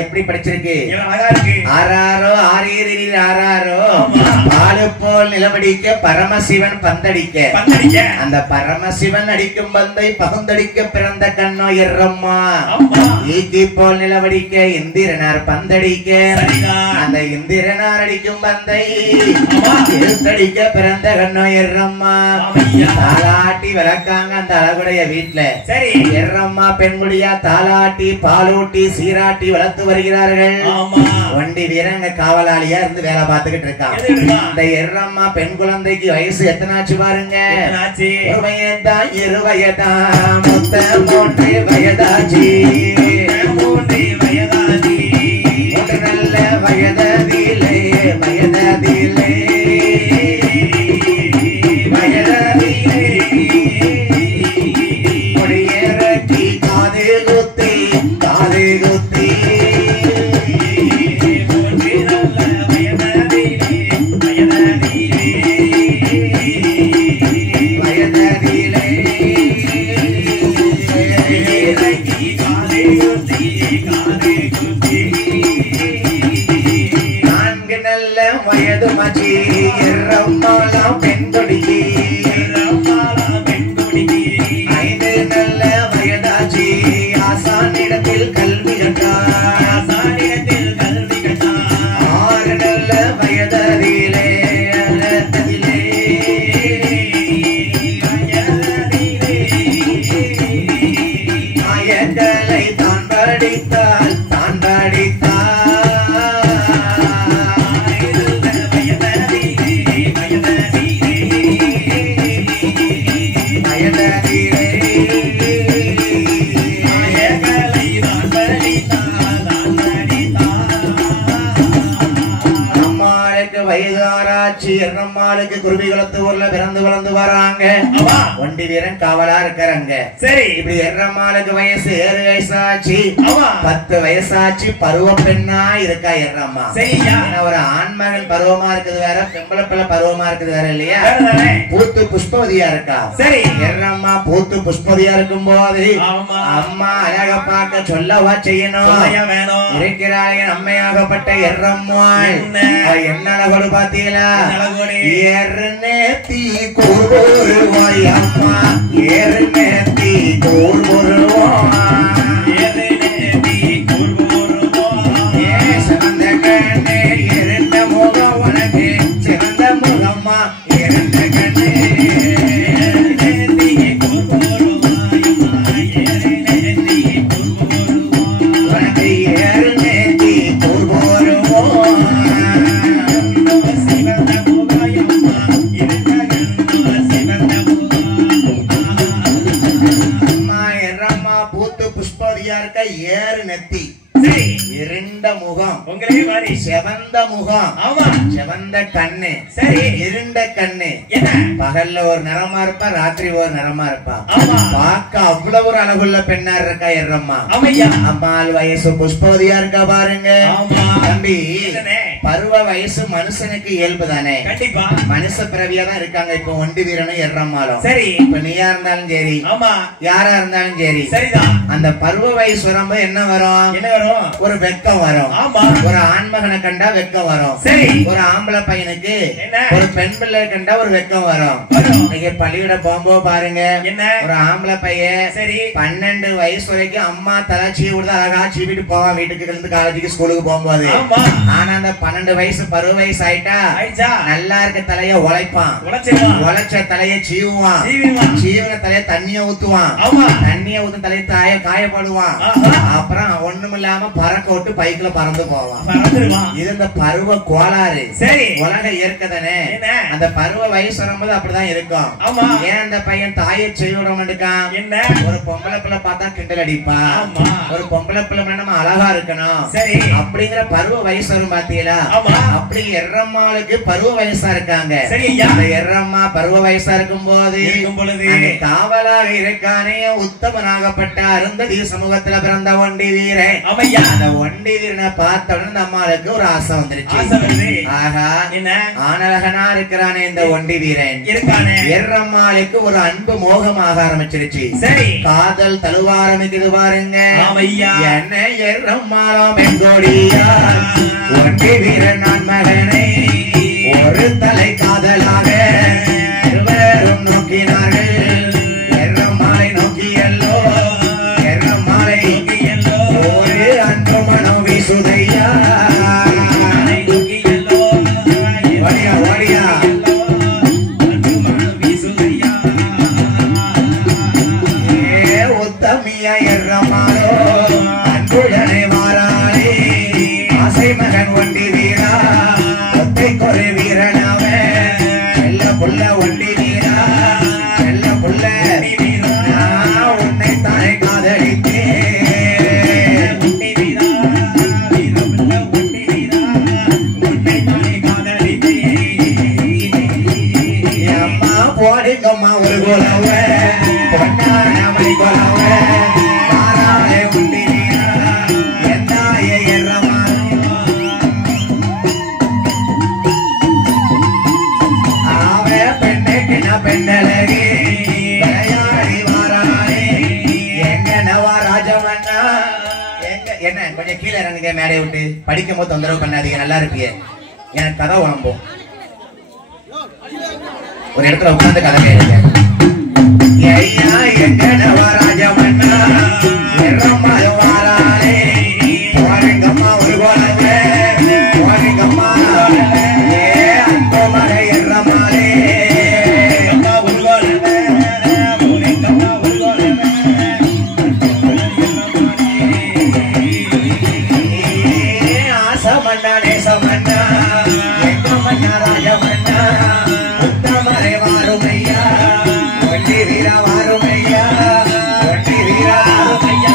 எப்படி படிச்சிருக்கு? ஆறாரோ ஆறாரோ ஆளு போல் நிலவடிக்க பரமசிவன் பந்தடிக்க அந்த பரமசிவன் அடிக்கும் பந்தை பகுந்தடிக்க பிறந்த கண்ணோ எர்ரம்மா. ஈக்கி போல் நிலவடிக்க இந்திரனார் பந்தடிக்க அந்த இந்திரனார் அடிக்கும் பந்தை எழுத்தடிக்க பிறந்த கண்ணோ எர்ரம்மா. தாலாட்டி வளர்க்காங்க அந்த அழகுடைய வீட்டுல. சரி, எர்ரம்மா பெண்குடியா தாலாட்டி பாலூட்டி சீராட்டி வளர்த்து வருகிறார்கள். வண்டி வீரங்க காவலாளியா இருந்து வேலை பார்த்துக்கிட்டு இருக்காங்க. இந்த எர்ரம்மா பெண் குழந்தைக்கு வயசு எத்தனாச்சு பாருங்க. ஒரு வயதான் இரு வயதான் மொத்தம் 3 வயதாச்சு. 3 வயதாச்சு நல்ல வயதிலே வயதிலே வயதிலே முடியறக்கி காது குத்தி காது குத்தி வயது மச்சி எர்ரம்மாலாம் பெண்கொடிக்கு 5 நல்ல வயதாச்சி ஆசானிடத்தில் கல்வி கற்றார். 6 நல்ல வயதிலே மாயக்கலை தான் படித்தால் தான் படித்தார். வயதிலே எர்ரம்மாளுக்கு குருவிகுளத்து ஊர்ல பிறந்து வளர்ந்து வராங்க. ஒண்டி வீரன் காவலா இருக்கிறாங்க. சரி, இப்படி எர்ரம்மாளுக்கு வயசு 7 வயசாச்சு. 10 வயசாச்சு. பருவ பெண்ணா இருக்கா எர்ரம்மா. ஒரு ஆண்மகன் பருவமா இருக்குது வேற, பெம்பளை பிள்ளை பருவமா இருக்குது வேற இல்லையா? பூத்து புஷ்பவதியா இருக்கா. சரி, எர்ரம்மா பூத்து புஷ்பவதியா இருக்கும் போது அம்மா அழக பார்க்க சொல்லவா செய்யணும். இருக்கிறாள் அம்மையாகப்பட்ட எர்ரம்மாள். என்ன அழகோடு பாத்தீங்களா? ஏறுநேத்தி கூறுவாய் அம்மா, ஏறுநேத்தி கூறுவாய். சிறந்த கண்ணே இரண்ட முகம் உனக்கு, சிறந்த முகம்மா இரண்ட கண்ணே. உனக்கு ஏறுநேத்தி கூறுவோம். அம்மா எர்ரம்மா பூத்து புஷ்பவதியா இருக்க. ஏறு நெத்தி, இருண்ட முகம், உங்களே மாதிரி செவந்த முகம். ஆமா, செவந்த கண்ணு. சரி, இருண்ட கண்ணு. என்ன பகல்ல ஒரு நிறமா இருப்பா, ராத்திரி ஒரு நிறமா இருப்பா. ஆமா, பார்க்க அவ்வளவு ஒரு அழகுள்ள பெண்ணா இருக்கா எர்ரம்மா. அம்மாள் வயசு புஷ்பவதியா இருக்கா பாருங்க. தம்பி, பருவ வயசு மனுஷனுக்கு இயல்பு தானே. கண்டிப்பா மனுஷ பிறவியா தான் இருக்காங்க. இப்ப ஒண்டி வீரனும் எர்ரம்மாளும். சரி, இப்ப நீயா இருந்தாலும் சரி, ஆமா யாரா இருந்தாலும் சரி, சரிதான். அந்த பருவ வயசு வரும்போது என்ன வரும்? என்ன வரும்? ஒரு வெக்கம் வரும். ஆமா, ஒரு ஆண்மகனை கண்டா வெக்கம் வரும். சரி, ஒரு ஆம்பளை பையனுக்கு ஒரு பெண் பிள்ளை கண்டா ஒரு வெக்கம் வரும். நீங்க பள்ளியிட போகும்போது பாருங்க, என்ன ஒரு ஆம்பளை பையன் சரி 12 வயசு வரைக்கும் அம்மா தலை சீ விடுது, அழகா சீவிட்டு போவான் வீட்டுக்கு இருந்து காலேஜுக்கு ஸ்கூலுக்கு போகும்போது. ஆனா அந்த 12 வயசு பருவ வயசு ஆயிட்டா நல்லா இருக்க தலைய உழைப்பான், உழைச்ச தலைய சீவுவான், சீவின தலைய தண்ணிய ஊத்துவான், தண்ணிய ஊத்து தலைய காயப்படுவான். அப்புறம் ஒண்ணுமில்லாம பறக்க விட்டு பைக்ல பறந்து போவான். இது இந்த பருவ கோளாறு. சரி, உலக இயற்கை தானே. அந்த பருவ வயசு வரும்போது அப்படிதான் இருக்கும். ஏன் அந்த பையன் தாயை செய்விட மாட்டான்? என்ன ஒரு பொம்பளை பிள்ளை பார்த்தா கிண்டல் அடிப்பா, ஒரு பொம்பளை பிள்ளை நம்ம அழகா இருக்கணும். சரி, அப்படிங்கிற பருவ வயசு வரும் பாத்தீங்களா? அப்படி எர்ரம்மாளுக்கு பருவ வயசா இருக்காங்க. எர்ரம்மா பருவ வயசா இருக்கும் போது காவலாக இருக்கானே உத்தமனாகப்பட்ட அருந்ததி சமூகத்துல பிறந்த ஒண்டி வீரன். அந்த ஒண்டி வீரனை பார்த்த உடனே அம்மாளுக்கு ஒரு ஆசை வந்துருச்சு. ஆகா, ஆனழகனா இருக்கிறானே இந்த ஒண்டி வீரன் இருக்கானே. எர்ரம்மாளுக்கு ஒரு அன்பு மோகமாக ஆரம்பிச்சிருச்சு. சரி, காதல் தழுவ ஆரம்பிக்குது பாருங்க. என்ன எர்ரம்மாளும் எங்கோடியா ஒண்டி வீரன் நான் மகனை ஒரு தலை காதலாக இருவரும் நோக்கினார்கள். எர்ரம்மாளை நோக்கியல்லோ, எர்ரம்மாளை ஒரு அன்பு மனம் வீசுதையா. வடியா வடியா உத்தமியா எர்ரம்மாளோ அன்புடனே வாராளே. ஆசை மகன் ஒண்டி வீரா, ஒத்தை கொரு வீரனாவே, செல்ல புள்ள ஒண்டி வீரா, செல்ல புள்ள நான் உன்னை தானே காதலித்தேன். அம்மா போடுங்கம்மா ஒரு கோலவ பொன்னான மணி கோலவ மாறாளே ஒண்டி வீரா எந்தாய எர்ரம்மா. ஆவே பெண்ணுக்கு நான் பெண்ணழகி விளையாடி வாராளே எங்க நவா ராஜமன்னா. எங்க என்ன கொஞ்சம் கீழே இறங்குங்க மேடையை விட்டு. படிக்கும் போது தொந்தரவு பண்ணாதீங்க, நல்லா இருப்பீங்க. எனக்கு கதை உழம்போம். ஒரு இடத்துல உட்கார்ந்து கதை கேளுங்க. ஐயா எங்க நவா ராஜமன்னா எர்ரம்மாள் வாராளே போறங்கம்மா ஒரு கோலவே போறங்கம்மா. ஏ அன்பு மகை எர்ரம்மாளே ஒரு கோலவே போறங்கம்மா ஒரு கோலவே. ஆசமன்னா நேசமன்னா எங்க மன்னா ராஜமன்னா உத்தமரை வாருமையா ஒண்டி வீரா வாருமையா ஒண்டி வீரா வாருமையா.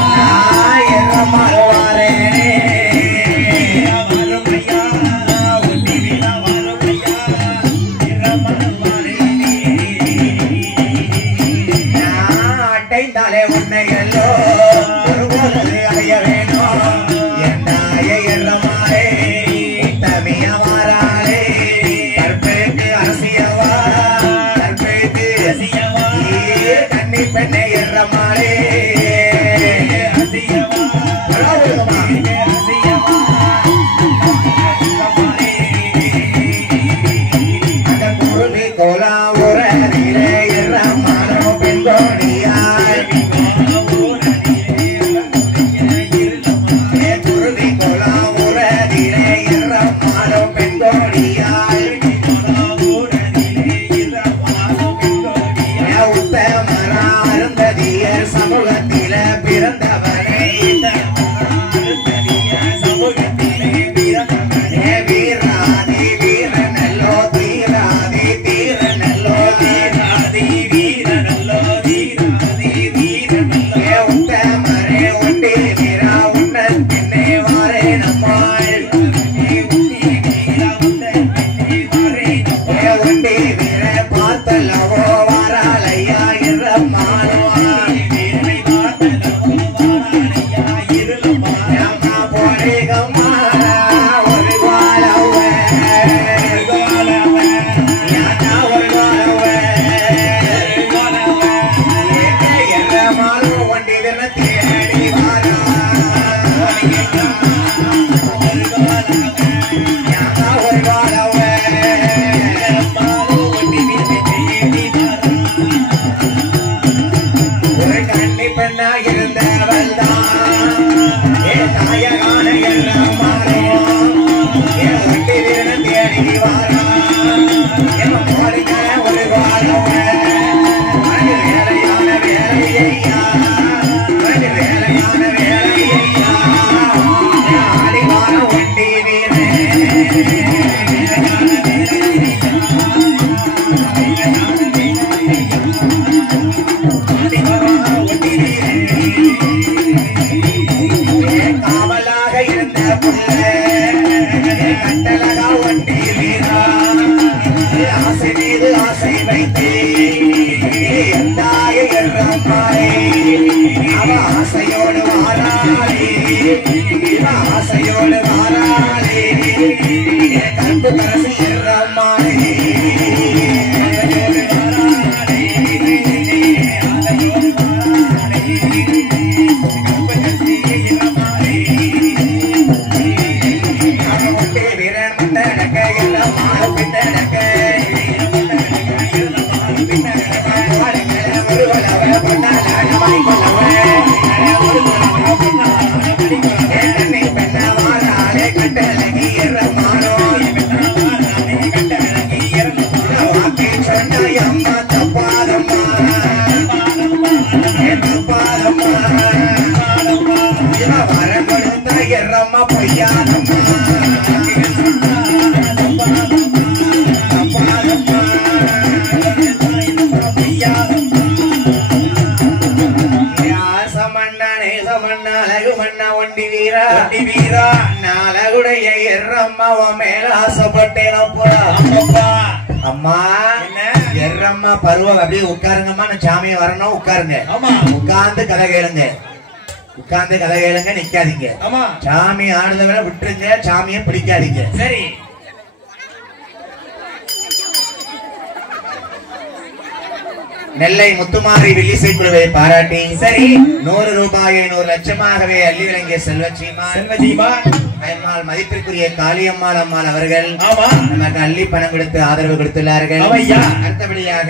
அம்மா எர்ரம்மா பருவம் அப்படியே உட்காருங்கம்மா, சாமியை வரணும் உட்காருங்க. உட்கார்ந்து கதை கேளுங்க, உட்கார்ந்து கதை கேளுங்க, நிக்காதீங்க. சாமி ஆடுத வேலை விட்டுருங்க, சாமியை பிடிக்காதீங்க. சரி, நெல்லை முத்துமாரி வில்லிசை குழுவை பாராட்டி சரி 100 ரூபாயை 100 லட்சமாகவே அள்ளி வழங்கிய செல்வஜீமா அம்மாள் மதிப்பிற்குரிய காளியம்மாள் அம்மாள் அவர்கள் நமக்கு அள்ளி பணம் கொடுத்து ஆதரவு கொடுத்துள்ளார்கள். அடுத்தபடியாக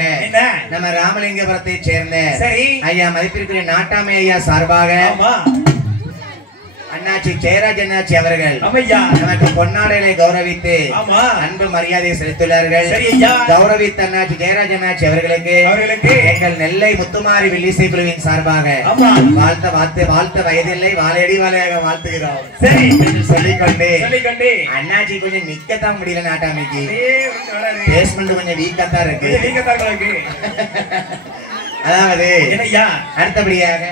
நம்ம ராமலிங்கபுரத்தை சேர்ந்த ஐயா மதிப்பிற்குரிய நாட்டாமை ஐயா சார்பாக அண்ணாச்சி ஜெயராஜ் அண்ணாச்சி அவர்கள் நமக்கு பொன்னாடைகளை கௌரவித்து அன்பு மரியாதை செலுத்துள்ளார்கள். கௌரவித்த அண்ணாச்சி ஜெயராஜ் அண்ணாச்சி அவர்களுக்கு எங்கள் நெல்லை முத்துமாரி வில்லிசை குழுவின் சார்பாக வாழ்த்த வயதில்லை வாழையடி வாழையாக வாழ்த்துகிறோம். சரி சொல்லிக்கொண்டு அண்ணாச்சி கொஞ்சம் நிக்கத்தான் முடியல, நாட்டாமைக்கு பேஸ்மெண்ட் கொஞ்சம் வீக்கத்தான் இருக்கு. அதாவது அடுத்தபடியாக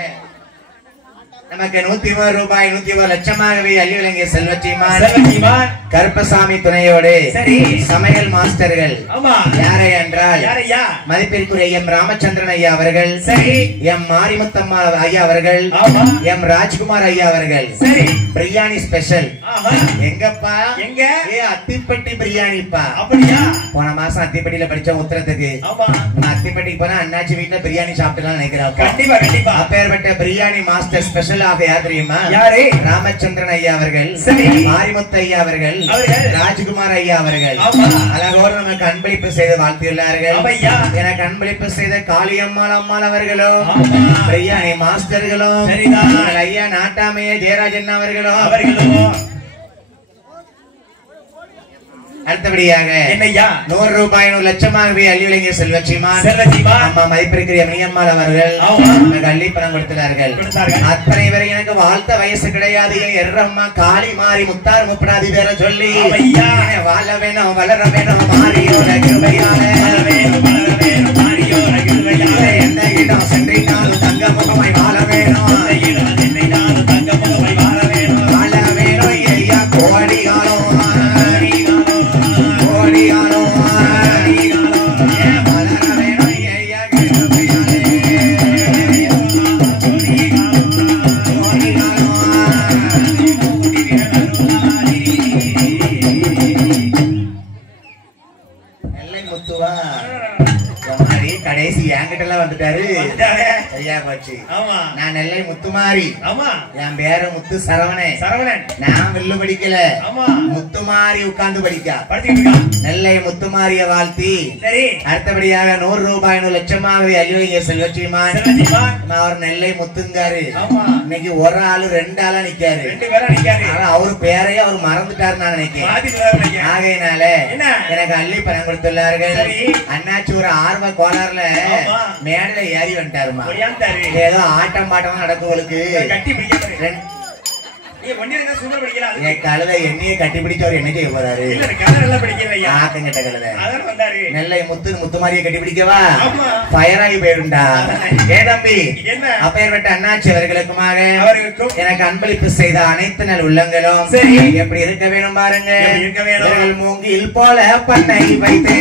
நமக்கு 101 ரூபாய் 101 லட்சமாகவே அள்ளி வழங்கிய செல்வஜீமான் கருப்பசாமி துணையோடு சமையல் மாஸ்டர்கள் யாரை என்றால் மதிப்பிற்குரிய எம் ராமச்சந்திரன் ஐயா அவர்கள், எம் மாரிமுத்தம்மா ஐயா அவர்கள், எம் ராஜ்குமார் ஐயா அவர்கள். பிரியாணி ஸ்பெஷல் எங்கப்பா? எங்க? அத்திப்பட்டி பிரியாணிப்பா. அப்படியா? போன மாசம் அத்திப்பட்டியில படிச்ச உத்தரத்துக்கு அத்திப்பட்டிக்கு போனா அண்ணாச்சி வீட்டுல பிரியாணி சாப்பிட்டுலாம் நினைக்கிறோம். கண்டிப்பா கண்டிப்பா. அப்பேற்பட்ட பிரியாணி மாஸ்டர் ஸ்பெஷல் யார் தெரியுமா? யாரு? ராமச்சந்திரன் ஐயா அவர்கள், மாரிமுத்து ஐயா அவர்கள், ராஜ்குமார் ஐயா அவர்கள் அழகோடு நமக்கு அன்பளிப்பு செய்து வாழ்த்தியுள்ளார்கள். எனக்கு அன்பளிப்பு செய்த காளியம்மாள் அம்மாள் அவர்களும் பிரியாணி மாஸ்டர்களும் ஐயா நாட்டாமைய ஜெயராஜன் அவர்களும் அடுத்தபடியாக 100 ரூபாய் 100 லட்சமாகவே அள்ளி வழங்கிய செல்வஜீமான் அம்மா மதிப்பிற்குரிய மணியம்மாள் அவர்கள் எனக்கு அள்ளி பணம் கொடுத்தார்கள். அத்தனை வரை எனக்கு வாழ்த்த வயசு கிடையாது. எர்ரம்மா காளி மாறி முத்தார் முப்படாதி பேர சொல்லி வாழ வேணும் வளர வேணும் மாறியோட கிருபையால எந்த இடம் சென்றினாலும் தங்க முகமாய் வாழ வேணும் வாழ வேணும் ஐயா கோடிகாலம் போச்சு. நான் நெல்லை முத்துமாரி. என் பேரு முத்து சரவணன். நான் வில்லு படிக்கல, முத்துமாரி உட்கார்ந்து படிக்க. நெல்லை முத்துமாரிய வாழ்த்தி அடுத்தபடியாக 100 ரூபாய் 1 லட்சமாகவே அழிவீங்க செல்வச்சிமான். அவர் நெல்லை முத்துங்காரு. இன்னைக்கு ஒரு ஆளு 2 ஆளா நிக்காரு. அவரு பேரையே அவர் மறந்துட்டாரு நான் நினைக்கிறேன். ஆகையினால எனக்கு அள்ளி பணம் கொடுத்துள்ளார்கள். அண்ணாச்சி ஒரு ஆர்வ கோளாறுல மேடல ஏறி வந்துட்டாருமா. ஏதோ ஆட்டம் பாட்டம் நடக்குவளுக்கு கழுதை என்னையே கட்டி பிடிச்சவர் என்ன செய்ய போறாரு? ஆக்கங்கிட்ட கழுதை நெல்லை முத்துமாரியை கட்டி பிடிக்கவா? பயராகி போயிருண்டா. ஏ தம்பி, அப்பேற்பட்ட அண்ணாச்சி அவர்களுக்குமாக எனக்கு அன்பளிப்பு செய்த அனைத்து நல் உள்ளங்களும் எப்படி இருக்க வேணும் பாருங்க. மூங்கில் போல பண்ணை வைத்து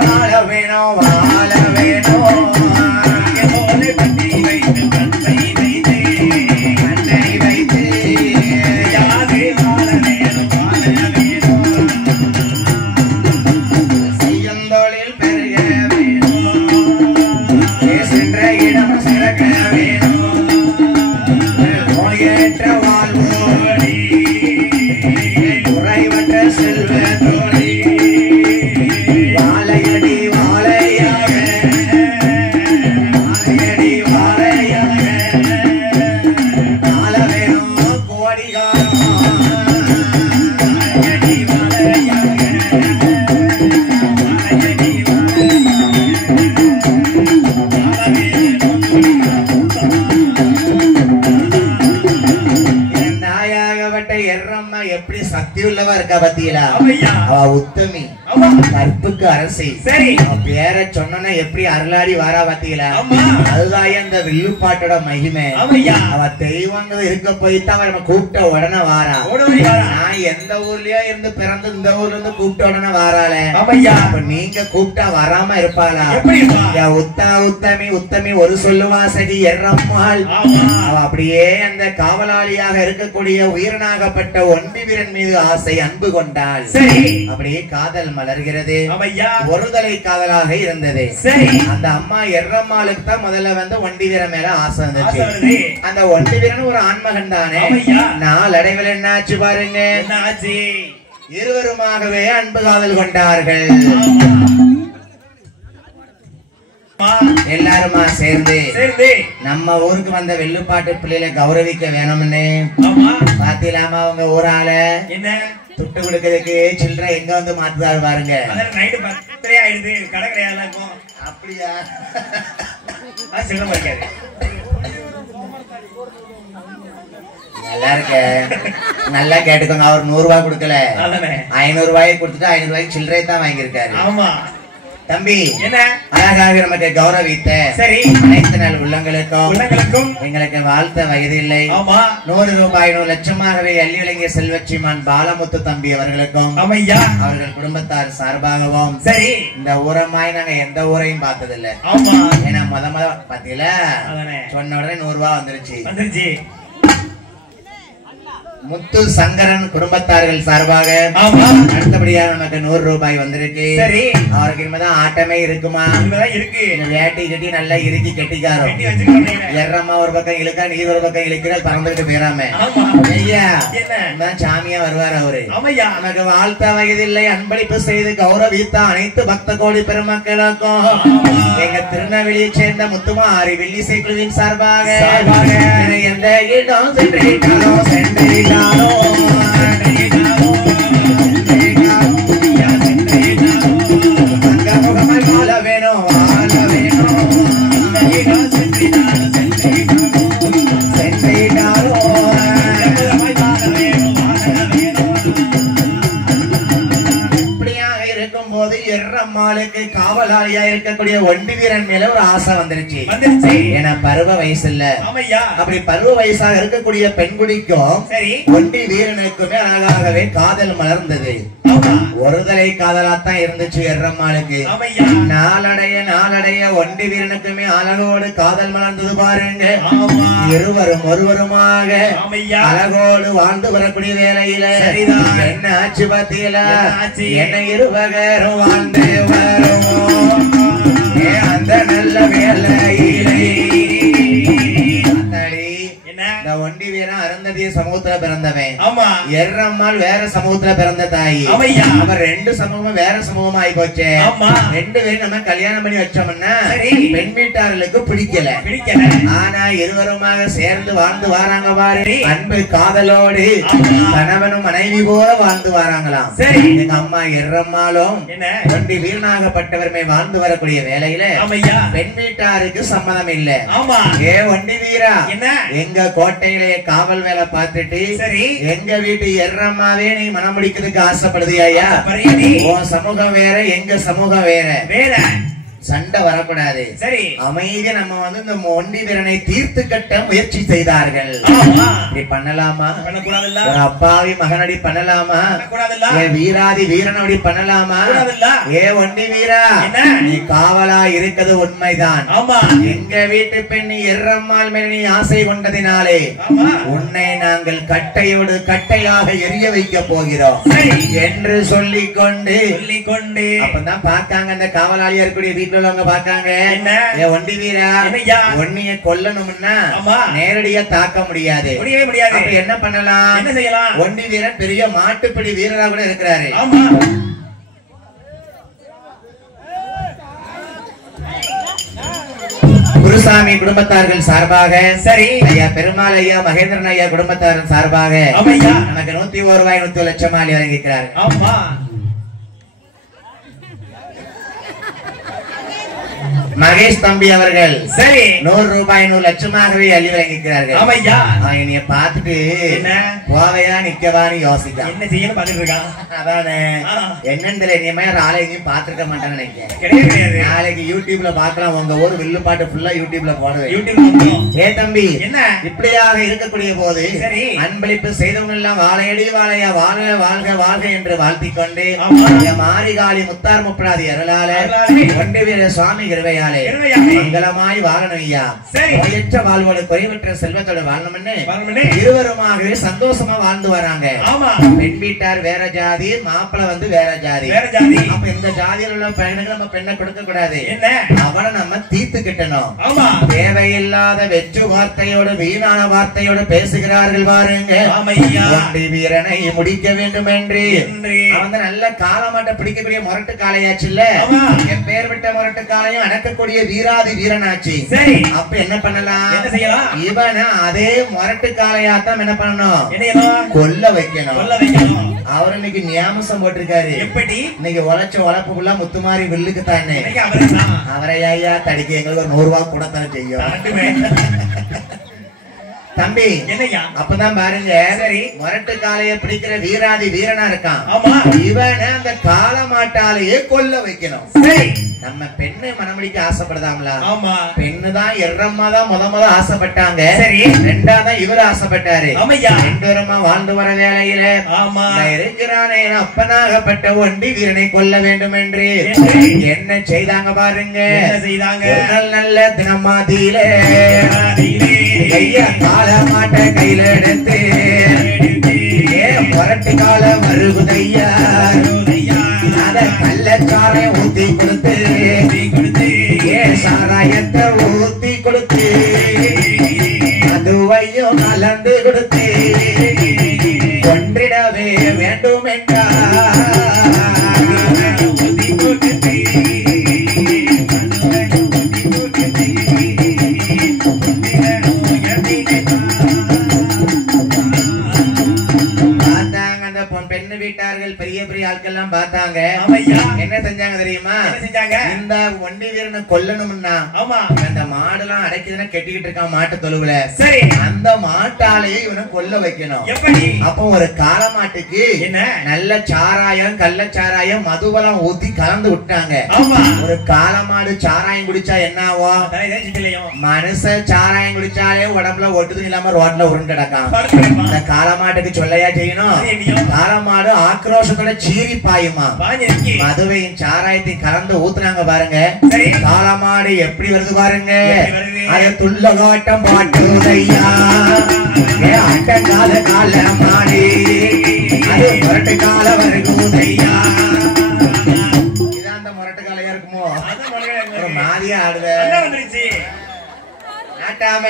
வாழ வேணும் செய்யந்தொழில் பெருக வேணும், சென்ற இடம் சிறக்க வேணும், நோயற்ற வாழ்வோடி குறைவற்ற செல்வத்தோடி வாழையடி வாழையாக வாழ வேணும் கோடிகாரம். நாயாகப்பட்ட எர்ரம்மா எப்படி சக்தி உள்ளவா இருக்கா பத்தியலா? அவ உத்தமி, கற்புக்கு அரசி. பேர சொன்னா எப்படி அருளாடி வாரா பத்தியலா? அதுதான் இந்த வில்லுப்பாட்டோட மகிமை. அவ தெய்வங்க இருக்க போய்தான் அவன் கூப்பிட்ட உடனே வாரா. நான் எந்த ஊர்லயோ இருந்து பிறந்து இந்த ஊர்ல இருந்து கூப்பிட்ட உடனே வாராள. நீங்க கூப்பிட்டா வராம இருப்பாளா? உத்தமி ஒரு சொல்லுவாசகி எர்ரம்மாள். அவ அப்படியே அந்த காவலாளியாக இருக்கக்கூடிய உயிரனாகப்பட்ட ஒண்டி வீரன் மீது ஆசை அன்பு கொண்டாள். அப்படியே காதல் மலர்கிறது. ஒருதலை காதலாக இருந்தது. அந்த அம்மா எர்ரம்மாளுக்கு தான் முதல்ல வந்து ஒண்டி வீரன் மேல ஆசை இருந்துச்சு. அந்த ஒண்டி வீரன் ஒரு ஆண்மகன் தானே. நாளடைவில் என்னாச்சு பாருங்க, இருவருமாகவே அன்பு காதல் கொண்டார்கள். எல்லாருமா சேர்ந்து நம்ம ஊருக்கு வந்த வெள்ளுப்பாட்டு பிள்ளைகளை கௌரவிக்க வேணும்னு பாத்தீங்களாமா. அவங்க ஊரால துட்டு கொடுக்கறதுக்கு சில்லறை எங்க வந்து மாத்துதாரு பாருங்க. அப்படியா? நல்லா இருக்க, நல்லா கேட்டுக்கோங்க. அவர் 100 ரூபாய் கொடுக்கல, 500 ரூபாய் கொடுத்துட்டு 500 ரூபாய்க்கு சில்லறை தான் வாங்கியிருக்காரு. தம்பி, அழகாக நமக்கு கௌரவித்த அனைத்து நாள் உள்ளங்களுக்கும் எங்களுக்கு வாழ்த்த வயதில்லை. 100 ரூபாய் 1 லட்சமாகவே அள்ளி வழங்கிய செல்வச்சிமான் பாலமுத்து தம்பி அவர்களுக்கும் அவர்கள் குடும்பத்தார் சார்பாகவும் இந்த ஊரமாய் நாங்க எந்த ஊரையும் பார்த்ததில்லை. ஏன்னா முத பாத்தீங்களா, சொன்ன உடனே 100 ரூபாய் வந்துருச்சு. முத்து சங்கரன் குடும்பத்தார்கள் சார்பாக அடுத்தபடியாக நமக்கு 100 ரூபாய் வந்திருக்கு. அவருக்கு இனிமேதான் ஆட்டமே இருக்குமா? வேட்டி கட்டி நல்லா இறுக்கி கட்டிக்காரோ. எர்ரம்மா ஒரு பக்கம் இழுக்கா, நீர் ஒரு பக்கம் இழுக்கிற பறந்துகிட்டு போயிடாம ஐயா சாமியா வருவார் அவரு. நமக்கு வாழ்த்த வயதில்லை அன்பளிப்பு செய்து கௌரவித்த அனைத்து பக்த கோடி பெருமக்களுக்கும் எங்க திருநெல்வேலியை சேர்ந்த முத்துமாரி வெள்ளிசை குழுவின் சார்பாக எந்த இடம் சென்று எர்ரம்மாளுக்கு காவல் காவலாளியா இருக்கக்கூடிய ஒண்டி வீரன் மேல ஒரு ஆசை வந்துருச்சு. ஏன்னா பருவ வயசு இல்ல. அப்படி பருவ வயசாக இருக்கக்கூடிய பெண்குடிக்கும் ஒண்டி வீரனுக்குமே அழகாகவே காதல் மலர்ந்தது. ஒருதலை காதலாத்தான் இருந்துச்சு எர்ரம்மாளுக்கு. நாளடைய ஒண்டி வீரனுக்குமே அழகோடு காதல் மலர்ந்தது பாருங்க. இருவரும் ஒருவருமாக அழகோடு வாழ்ந்து வரக்கூடிய வேலையில என்ன ஆச்சு பாத்தீங்களா? என்ன இருவகரும் வாழ்ந்து வருவோம் அந்த நல்ல வேலையிலே. இந்த ஒண்டி வீரன் அருந்ததிய சமூகத்துல பிறந்தவன். எர்ரம்மாள் வேற சமூகத்துல பிறந்த தாயி. அவன் ரெண்டு சமூகமும் வேற சமூகமா ஆகி போச்சு. ரெண்டு பேரும் நம்ம கல்யாணம் பண்ணி வச்சோம்னா பெண் வீட்டார்களுக்கு பிடிக்கல. ஆனா இருவருமாக சேர்ந்து வாழ்ந்து வராங்க பாரு. அன்பு காதலோடு கணவனும் மனைவி போல வாழ்ந்து வராங்களாம். எங்க அம்மா எர்ரம்மாளும் ஒண்டி வீரனாகப்பட்டவருமே வாழ்ந்து வரக்கூடிய வேலையில பெண் வீட்டாருக்கு சம்மதம் இல்ல. ஏ ஒண்டி வீரா, எங்க கோட்டையிலே காவல் வேலை பார்த்துட்டு எங்க வீட்டு எர்ரம்மாவே நீ மனம் முடிக்கிறதுக்கு ஆசைப்படுதியா? உன் சமூகம் வேற, எங்க சமூகம் வேற. சண்டை வரக்கூடாது. சரி, அமைதியா நம்ம வந்து இந்த ஒண்டி வீரனை தீர்த்து கட்ட முயற்சி செய்தார்கள். இப்படி பண்ணலாமா? ஒரு அப்பாவி மகனடி பண்ணலாமா? வீராதி வீரனடி பண்ணலாமா? ஏ ஒண்டி வீரா, நீ காவலா இருக்கிறது உண்மைதான். எங்க வீட்டு பெண் எர்ரம்மாள் மேல் நீ ஆசை கொண்டதினாலே உன்னை நாங்கள் கட்டையோடு கட்டையாக எரிய வைக்க போகிறோம் என்று சொல்லிக்கொண்டு அப்பதான் பார்த்தாங்க அந்த காவலாளியா இருக்கக்கூடிய வீட்டுல பாக்காங்க. ஒண்டி வீரா, ஒன்னிய கொல்லணும்னா நேரடியா தாக்க முடியாது. என்ன பண்ணலாம்? ஒண்டி வீரன் பெரிய மாட்டுப்பிடி வீரரா கூட இருக்கிறாரு. குருசாமி குடும்பத்தார்கள் சார்பாக, சரி ஐயா பெருமாள் ஐயா மகேந்திரன் ஐயா குடும்பத்தாரின் சார்பாக நமக்கு 101 ரூபாய் 100 லட்சம் வழங்கிக்கிறார். மகேஷ் தம்பி அவர்கள் சரி 100 ரூபாய் 100 லட்சமாகவே அள்ளி வழங்கிக்கிறார்கள். என்னைய பார்த்துட்டு போவையா நிக்கவான்னு யோசிக்கலாம். என்ன செய்யணும் பாத்துட்டு இருக்கான். அதானே என்னன்னு தெரியல. நீ மாதிரி ஆளையும் பாத்துருக்க மாட்டான்னு நினைக்கிறேன். நாளைக்கு யூடியூப்ல பாக்கலாம். உங்க ஊர் வில்லு பாட்டு ஃபுல்லா யூடியூப்ல போடுவேன். ஏ தம்பி, என்ன இப்படியாக இருக்கக்கூடிய போது அன்பளிப்பு செய்தவங்க எல்லாம் வாழையடி வாழையா வாழ்க வாழ்க வாழ்க என்று வாழ்த்திக் கொண்டு மாரிகாளி முத்தார் முப்படாதி அருளால ஒண்டி வீர சுவாமி கிருபையாலே மங்களமாய் வாழணும் ஐயா. நோயற்ற வாழ்வோடு குறைவற்ற செல்வத்தோட வாழணும்னு இருவருமாகவே சந்தோஷமா வாழ்ந்து வராங்க. பெண் வீட்டார் வேற ஜாதி, மாப்பிள்ள வந்து வேற ஜாதி. அப்ப இந்த ஜாதியில் உள்ள பையனுக்கு நம்ம பெண்ணை கொடுக்க கூடாது. அவனை நம்ம தீர்த்து கிட்டணும். தேவையில்லாத வெற்று வார்த்தையோடு வீணான வார்த்தையோடு பேசுகிறார்கள் பாருங்க. ஒண்டி வீரனை முடிக்க வேண்டும் என்று அவன் நல்ல காலமாட்ட பிடிக்கக்கூடிய முரட்டு காளையாச்சு இல்ல. எப்பேர் விட்ட முரட்டு காளையும் அடக்கக்கூடிய வீராதி வீரனாச்சு. சரி, அப்ப என்ன பண்ணலாம்? இவனை அதே முரட்டு காளையாத்தான் என்ன பண்ணணும்? கொல்ல வைக்கணும். அவர் இன்னைக்கு நியாமசம் போட்டிருக்காரு. எப்படி? இன்னைக்கு உழைச்ச உழைப்புக்குள்ள முத்துமாரி வில்லுக்கு தானே அவரை ஐயா தடிக்க எங்களுக்கு ஒரு 100 ரூபாய் கூட தானே செய்யும். தம்பி என்னையா அப்பதான் பாருங்க. சரி, முரட்டு காளைய பிடிக்கிற வீராதி வீரனா இருக்கான். இவனை அந்த கால மாட்டாலேயே கொல்ல வைக்கணும். சரி, நம்ம பெண்ணை மனமடிக்க ஆசைப்படுதாங்களா? ஆமா, பெண்ணுதான் எர்ரம்மா தான் முத ஆசைப்பட்டாங்க. சரி, ரெண்டாதான் இவரு ஆசைப்பட்டாரு. ரெண்டு பேருமா வாழ்ந்து வர வேலையில இருக்கிறானே அப்பனாகப்பட்ட ஒண்டி வீரனை கொல்ல வேண்டும் என்று என்ன செய்தாங்க பாருங்க. நல்ல தினமாதியில காலமாட்ட கையில எடுத்து முரட்டு கால வருகுதையா அத கள்ளச்சாரை ஊத்தி கொடுத்து சாராயத்தை ஊத்தி கொடுத்து அதுவையும் கலந்து கொடுத்து கொன்றிடவே வேண்டும் என்றார். பெரிய பெரிய ஆட்கள் எல்லாம் பார்த்தாங்க. என்ன செஞ்சாங்க தெரியுமா? அந்த ஒண்டி வீரனை கொல்லணும்னா அந்த மாடுலாம் அடைக்குதுன்னா கெட்டிக்கிட்டு இருக்கான் மாட்டு தொழுவுல. சரி, அந்த மாட்டாலேயே இவனை கொல்ல வைக்கணும். எப்படி? அப்போ ஒரு காளை மாட்டுக்கு என்ன நல்ல சாராயம் கள்ளச்சாராயம் மதுவெல்லாம் ஊத்தி கலந்து விட்டாங்க. ஒரு காளை மாடு சாராயம் குடிச்சா என்ன ஆகும்? மனுஷ சாராயம் குடிச்சாலே உடம்புல ஒட்டுது இல்லாம ரோட்ல உருண்டு கிடக்கான். அந்த காளை மாட்டுக்கு சொல்லையா செய்யணும்? காளை மாடு ஆக்ரோஷத்தோட சீறி பாயுமா. மதுவையும் சாராயத்தையும் கலந்து ஊத்துனாங்க பாருங்க. காளை மாடு எப்படி வருது பாருங்க. அது துள்ளகாட்டம் பாட்டுதையா அட்டங்கால கால மாடி அது முரட்டு கால வருகுதையா. இதான் அந்த முரட்டு காலையா இருக்குமோ? ஒரு மாதிரியா ஆடுத நாட்டாம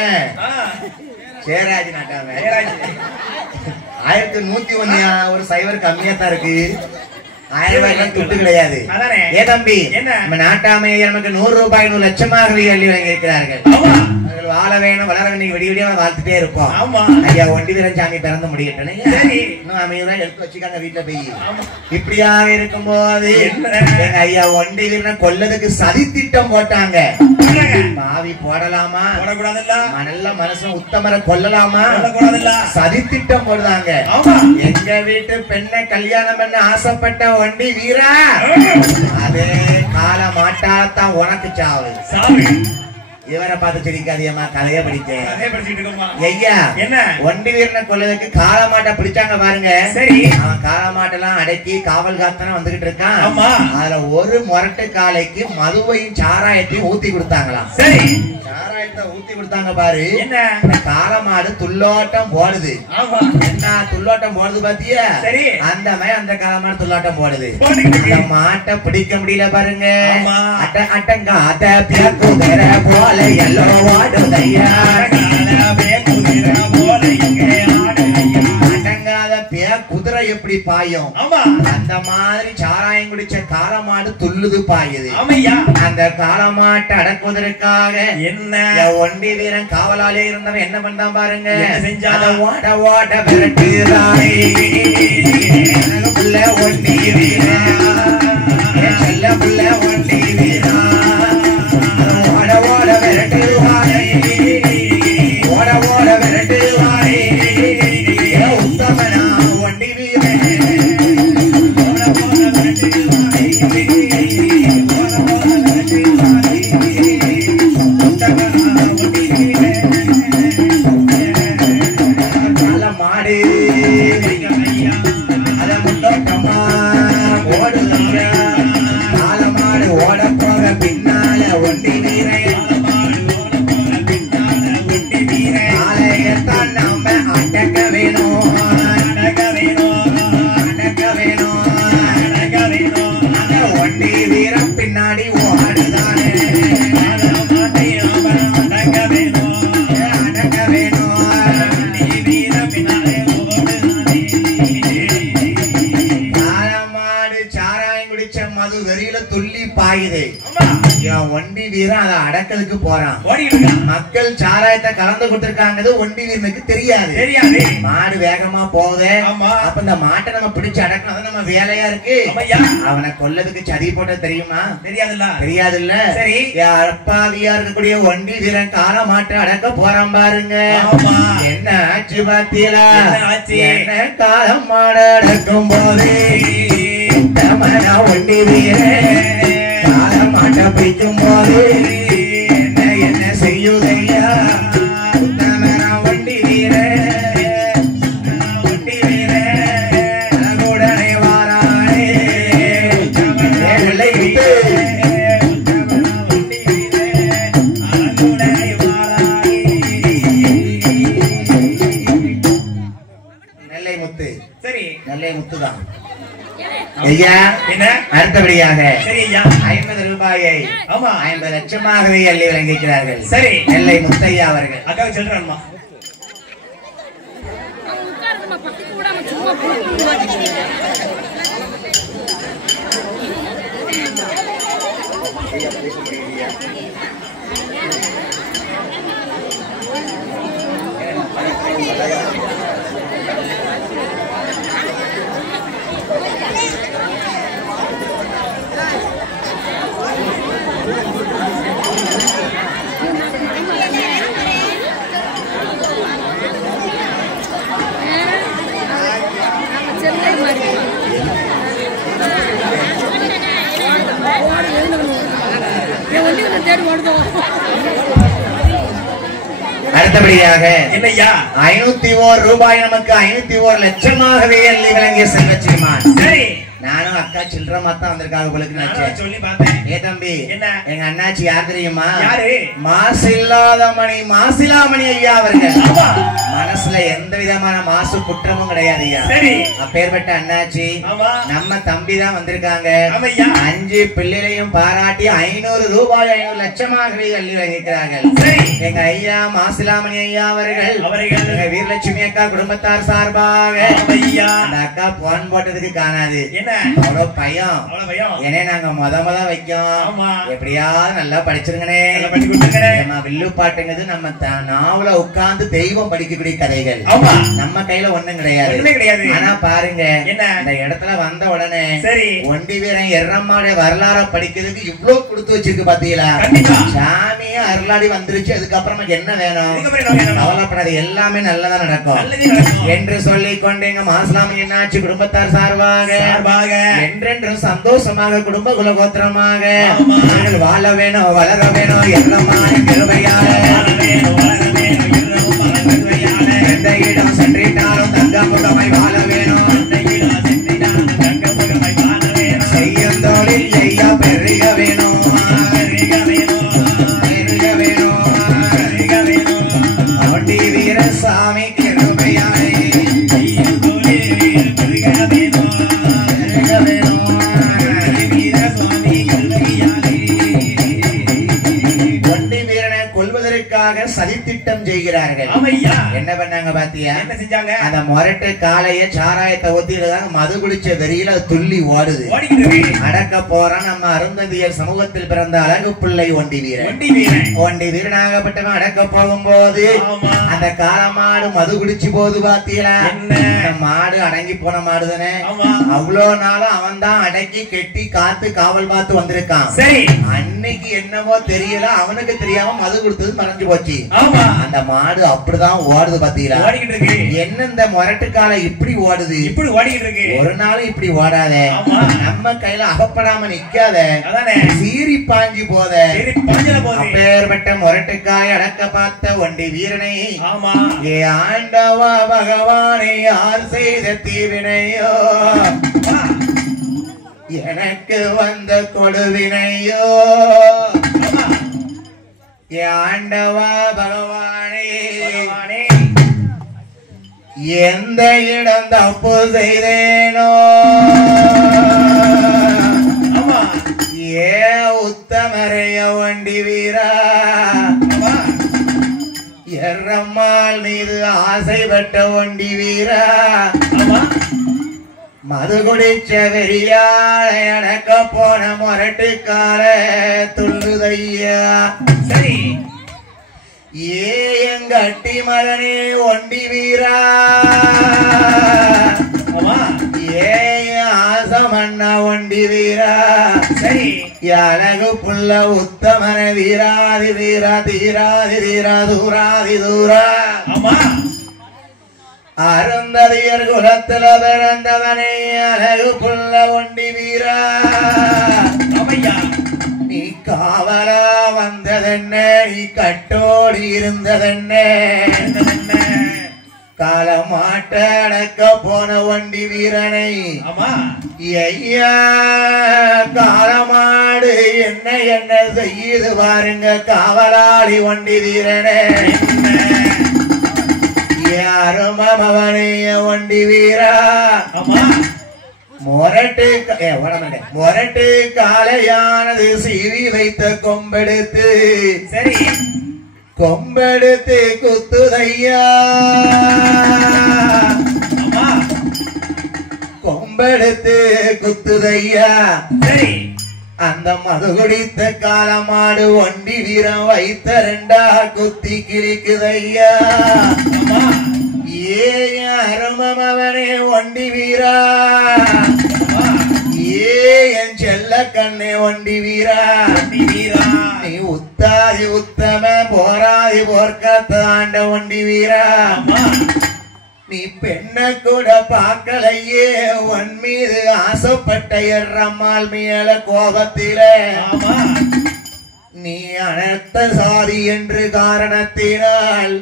சேராஜ் நாட்டாம 1101 ஒரு சைவர் கம்மியா தான் இருக்கு. 1000 ரூபாய்க்கு துட்டு கிடையாது. ஏ தம்பி, நம்ம நாட்டாமை நமக்கு 100 ரூபாய் 100 லட்சமாக அள்ளி வாங்கி இருக்கிறார்கள். வாழ வேணும் வளர வேணும் விடிய விடிய வாழ்த்துட்டே இருப்போம். ஐயா ஒண்டி வீரன் சாமி பிறந்து முடியட்டும். இன்னும் அமைதியா எடுத்து வச்சுக்காங்க வீட்டுல போய். இப்படியாக இருக்கும் போது எங்க ஐயா ஒண்டி வீரனை கொல்லதுக்கு சதி திட்டம் போட்டாங்க. பாவி போடலாமா நல்ல மனுஷன் உத்தமரை கொல்லலாமா சதி திட்டம் போடுதாங்க. எங்க வீட்டு பெண்ணை கல்யாணம் பண்ண ஆசைப்பட்ட ஒண்டி வீரா அதே கால மாட்டாத்தான் உனக்கு சாவு. இவரை பார்த்து சிரிக்காதியம்மா, கதைய படிச்சேன் ஐயா. என்ன ஒண்டி வீரனை கொல்லதுக்கு காளை மாட்டை பிடிச்சாங்க பாருங்க. சரி, அவன் காளை மாட்டெல்லாம் அடக்கி காவல் காத்தன வந்துகிட்டு இருக்கான். அதுல ஒரு முரட்டு காளைக்கு மதுவையும் சாராயத்தையும் ஊத்தி கொடுத்தாங்களாம். சரி, சாராயத்தை ஊத்தி கொடுத்தாங்க பாரு. என்ன காளை மாடு துள்ளோட்டம் போடுது. என்ன துள்ளோட்டம் போடுது பாத்தியா? சரி, அந்த மாதிரி அந்த காளை மாடு துள்ளோட்டம் போடுது. அந்த மாட்டை பிடிக்க முடியல பாருங்க. அட்டங்க அட்ட பேக்குதிர போல எல்லோ வாடுதையா அடங்காத பே குதிரை எப்படி பாயும் அந்த மாதிரி சாராயம் குடிச்ச காளமாடு துள்ளுது பாயுது. அந்த காளமாட்டை அடக்குவதற்காக என்ன ஒண்டி வீரன் காவலாலே இருந்தவன் என்ன பண்ணான் பாருங்க. ஓட ஓட விரட்டுறானே புள்ள ஒண்டி வீரா செல்ல புள்ள ஒண்டி வீரா ஓட ஓட விரட்டுவானே ஓட ஓட விரட்டுவானே உத்தமனா ஒண்டி வீரன் ஓட ஓட விரட்டுவானே ஓட ஓட விரட்டுவானே உத்தமனா ஒண்டி வீரன் காளை மாடு அத முட்டோட்டமா ஓடுதையா. காளை மாடு ஓட போக பின்னால ஒண்டி வீரன் காளையத்தான் நாம அடக்க வேணும் அடக்க வேணும் அடக்க வேணும் அடக்க வேணும். அந்த ஒண்டி வீரன் பின்னாடி ஓடுதானே அடக்க வேணும் அடக்க வேணும் ஒண்டி வீரன் பின்னாடி ஓடுதானே. காளை மாடு சாராயம் குடிச்ச மது வெறியில துள்ளி பாயுது. ஒண்டி வீரன் அதை அடக்கலுக்கு போறான். மக்கள் சாராயத்தை கலந்து கொடுத்திருக்காங்க. ஒண்டி வீரனுக்கு தெரியாது. மாடு வேகமா போகுது. அப்ப இந்த மாட்டை நம்ம பிடிச்சு அடக்கணும், அது நம்ம வேலையா இருக்கு. அவனை கொல்லதுக்கு சதி போட்ட தெரியுமா? தெரியாதுல்ல தெரியாதுல்ல. சரி, அப்பாவியா இருக்கக்கூடிய ஒண்டி வீரன் காளை மாட்டை அடக்க போறான் பாருங்க. என்ன ஆச்சு பாத்தீங்களா? என்ன காளை மாடு அடக்கும் போது ஒண்டி வீரன் காளை மாட்டை பிடிக்கும் போது என்ன என்ன செய்யுதையா? ஒண்டி வீரன் ஒண்டி வீரன் உடனே வாரானே நெல்லை விட்டு நெல்லை முத்து. சரி, நெல்லை முத்துதான் ஐயா. என்ன அடுத்தபடியாக 50 ரூபாயை 50 லட்சமாகவே அள்ளி வழங்கிக்கிறார்கள். சரி, நெல்லை முத்தையா அவர்கள். அக்கா சொல்றான்மா அடுத்தபடியாக என்னையா 501 ரூபாய் நமக்கு 501 லட்சமாகவே எள்ளி விளங்கிய செல்வச்சிமான். சரி, நானும் அக்கா சில்றமா தான் வந்திருக்காங்க உங்களுக்கு நினைச்சேன். சொல்லி பார்த்தேன். ஏ தம்பி, எங்க அண்ணாச்சி யார் தெரியுமா? யாரு? மாசில்லாத மணி மாசிலாமணி ஐயா அவர்கள். மனசுல எந்த விதமான மாசு குற்றமும் கிடையாது ஐயா. சரி, அப்பேற்பட்ட அண்ணாச்சி நம்ம தம்பி தான் வந்திருக்காங்க. 5 பிள்ளைகளையும் பாராட்டி 500 ரூபாய் 500 லட்சமாகவே அள்ளி வழங்கிக்கிறார்கள். எங்க ஐயா மாசிலாமணி ஐயா அவர்கள் எங்க வீரலட்சுமி அக்கா குடும்பத்தார் சார்பாக அந்த அக்கா போன் போட்டதுக்கு காணாது. அவ்வளவு பயம். ஏன்னா நாங்க முத வைக்கோம். எப்படியாவது நல்லா படிச்சிருங்கனே. வில்லு பாட்டுங்கிறது நம்ம நாவல உட்கார்ந்து தெய்வம் படிக்கக்கூடிய கதைகள். நம்ம கையில ஒண்ணும் கிடையாது. ஆனா பாருங்க, இந்த இடத்துல வந்த உடனே ஒண்டி வீரன் எர்ரம்மாடைய வரலாற படிக்கிறதுக்கு இவ்வளவு கொடுத்து வச்சிருக்கு பாத்தீங்களா? சாமியே அருளாடி வந்துருச்சு. அதுக்கப்புறமா என்ன வேணும்? கவலைப்படாது, எல்லாமே நல்லதா நடக்கும் என்று சொல்லிக் கொண்டு எங்க மாசிலாமணி என்னாச்சு குடும்பத்தார் சார்பாக என்றென்றும் சந்தோஷமாக குடும்ப குலகோத்திரமாக வாழ வேணும், வளர வேணும். எல்லமான கிருபையால எந்த இடம் சென்றிட்டாலும் தங்கமுகமாய் வாழ வேணும். செய்யும் தொழில் ஐயா பெருக வேணும், ஒண்டி வீரசாமி கிருபையாலே சதித்திட்டம் செய்கிறார்கள். என்ன பண்ணாங்க பாத்தியா? அந்த முரட்டு காளைய சாராயத்தை ஊத்திடுறாங்க. மது குடிச்ச வெறியில துள்ளி ஓடுது. அடக்க போறான் நம்ம அருந்ததியர் சமூகத்தில் பிறந்த அழகு பிள்ளை ஒண்டி வீரன். ஒண்டி வீரனாகப்பட்டவன் அடக்க போகும்போது அந்த காளமாடு மது குடிச்சு போது பாத்தீங்களா? மாடு அடங்கி போன மாடுதானே. அவ்வளவு நாளும் அவன் தான் அடக்கி கெட்டி காத்து காவல் பார்த்து வந்திருக்கான். அன்னைக்கு என்னமோ தெரியல, அவனுக்கு தெரியாம மது கொடுத்தது மறைஞ்சு போச்சு. அந்த மாடு அப்படிதான் ஓடுது பாத்தீங்களா? என்ன இந்த முரட்டு காலை இப்படி ஓடுது? இப்படி ஓடிக்கிட்டு இருக்கு. ஒரு நாளும் இப்படி ஓடாத, நம்ம கையில அகப்படாம நிக்காத, சீறி பாஞ்சு போத. அப்பேற்பட்ட முரட்டுக்காய் அடக்க பார்த்த ஒண்டி வீரனை ஏ ஆண்டவா பகவானை யார் செய்த தீவினையோ, எனக்கு வந்த கொடுவினையோ, ஆண்டவா பகவானே எந்த இடம் தப்பு செய்தேனோ, ஏ உத்தமரைய ஒண்டி வீரா, எர்ரம்மாள் மீது ஆசைப்பட்ட ஒண்டி வீரா, மது குடிச்ச வெறியாளை அடக்க போன முரட்டுக்கார துள்ளுதையா. சரி, ஏ எங்க அட்டி மகனே ஒண்டி வீரா, ஏ ஆசமண்ணா ஒண்டி வீரா. சரி, அழகு புள்ள உத்தமன வீராதி வீரா தீராதி தீரா தூராதி தூரா. அருந்ததியர் குலத்துல பிறந்தவனே அழகு புள்ள ஒண்டி வீரா, நீ காவலா வந்ததென்ன, நீ கட்டோடி இருந்ததென்ன, காலமாட்ட அடக்க போன ஒண்டி வீரனை ஐயா காலமாடு என்ன என்ன செய்யுது பாருங்க காவலாளி ஒண்டி வீரனே. யாரும் அவனைய ஒண்டி வீரா, முரட்டு காளையானது சீவி வைத்த கொம்பெடுத்து, சரி கொம்பெடுத்து குத்துதையா, கொம்பெடுத்து குத்துதையா. சரி, அந்த மது குடித்த காலமாடு ஒண்டி வீரம் வைத்த 2 குத்தி கிழிக்குதையா. ஏ அருமவனே ஒண்டி வீரா, ஏ என் செல்ல கண்ணே ஒண்டி வீரா, நீ உத்தாதி உத்தம போராதி போர்க்காத்த ஒண்டி வீரா, நீ பெண்ண கூட பார்க்கலையே, உன் மீது ஆசைப்பட்ட எர்ரம்மாள் மேல கோபத்தில நீ அனர்த்த சாதி என்று காரணத்தினால்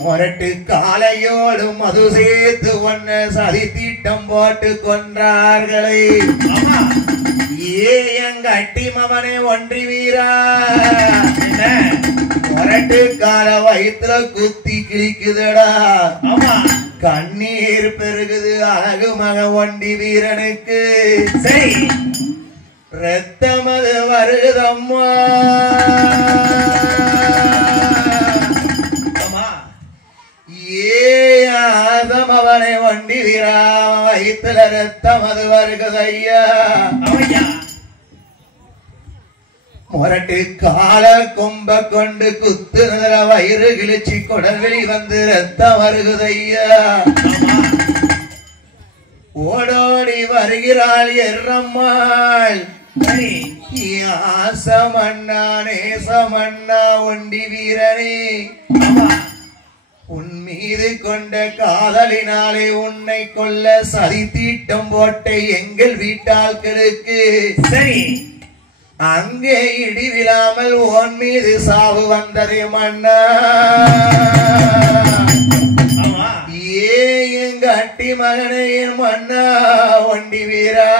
முரட்டு காலையோடு மது சேர்த்து ஒன்ன சதி தீட்டம் போட்டு கொன்றார்களே ஏ எங்க அட்டி மவனே ஒன்றி வீரா முரட்டு கால வயிற்றுல குத்தி கிழிக்குதடா கண்ணீர் பெருகுது அழகு மக ஒண்டி வீரனுக்கு சரி ரத்தமது வருதம்மா ஏதமவனை வண்டி வீரா வயிற்றுல ரத்தமது வருகுதையா முரட்டு கால கொம்ப கொண்டு குத்து வயிறு கிழிச்சி கொடல்வெளி வந்து ரத்தம் வருகுதையா ஓடோடி வருகிறாள் எர்ரம்மாள் ஆசமண்ணா நேசமண்ணா ஒண்டி வீரனே உன் மீது கொண்ட காதலினாலே உன்னை கொல்ல சதி தீட்டம் போட்ட எங்கள் வீட்டாட்களுக்கு சரி அங்கே இடி விழாமல் உன் மீது சாவு வந்ததே மன்னா ஏ எங்க அட்டி மகனே மன்னா ஒண்டி வீரா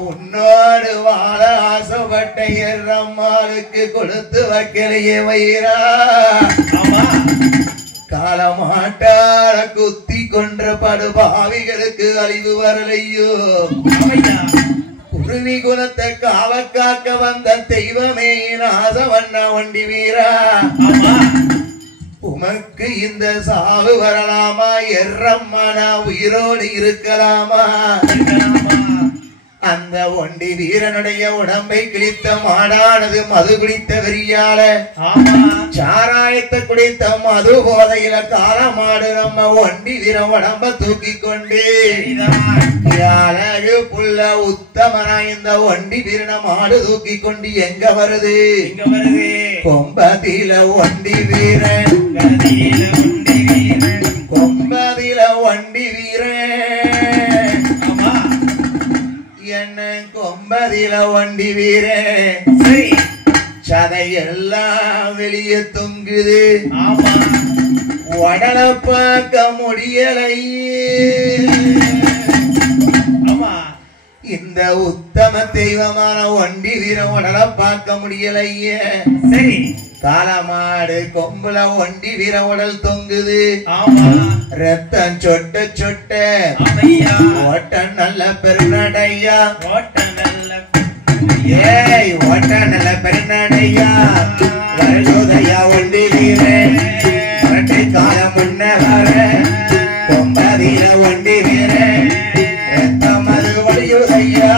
உன்னோடு வாழ ஆசைப்பட்ட எர்ரம்மாளுக்கு கொடுத்து வைக்கலையே வயிறா காலமாட்டார குத்தி கொன்ற படுபாவிகளுக்கு அழிவு வரலையோ குருவி குலத்தை காவக்காக்க வந்த தெய்வமே ஆசவண்ணா ஒண்டி வீரா உமக்கு இந்த சாவு வரலாமா எர்ரம்மானா உயிரோடு இருக்கலாமா அந்த ஒண்டி வீரனுடைய உடம்பை கிழித்த மாடானது மது குடித்த வெறியால சாராயத்தை குடித்த மது போதையில காலமாடு நம்ம ஒண்டி வீரன் உடம்ப தூக்கி கொண்டு அழகு புள்ள உத்தமனா இந்த ஒண்டி வீரன மாடு தூக்கி கொண்டு எங்க வருது கொம்பதில ஒண்டி வீரன் கொம்பதில ஒண்டி வீரன் என்ன கொம்பதில ஒண்டி வீரன் சதையெல்லாம் வெளியே தொங்குது உடல பார்க்க முடியலையே இந்த உத்தம தெய்வமான ஒண்டி வீரன் உடல பார்க்க முடியலையே சரி காலமாடு கொம்புல ஒண்டி வீர உடல் தொங்குது ரத்தம் சொட்ட சொட்ட ஓட்ட நல்ல பெருநடையா ஏய் ஓட்ட நல்ல பெருநடையா வருகுதையா ஒண்டி வீரன் காலம் முன்ன வர கொம்பதில ஒண்டி வீரன் ரத்தம் அது வழியுதையா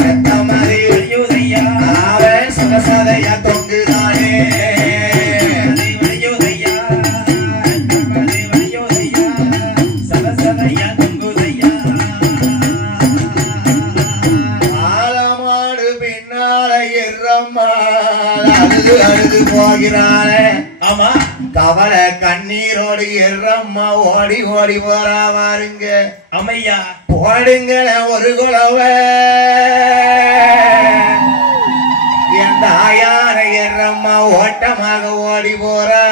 ரத்தம் அது வழியுதையா அவன் சுகசதையா தொங்குதானே அழுது போகிறாளே ஆமா கவலை கண்ணீரோடு எர்ரம்மா ஓடி ஓடி போறா வாருங்க அம்மையா போடுங்கள ஒரு குலவ என் தாயான எர்ரம்மா ஓட்டமாக ஓடி போறா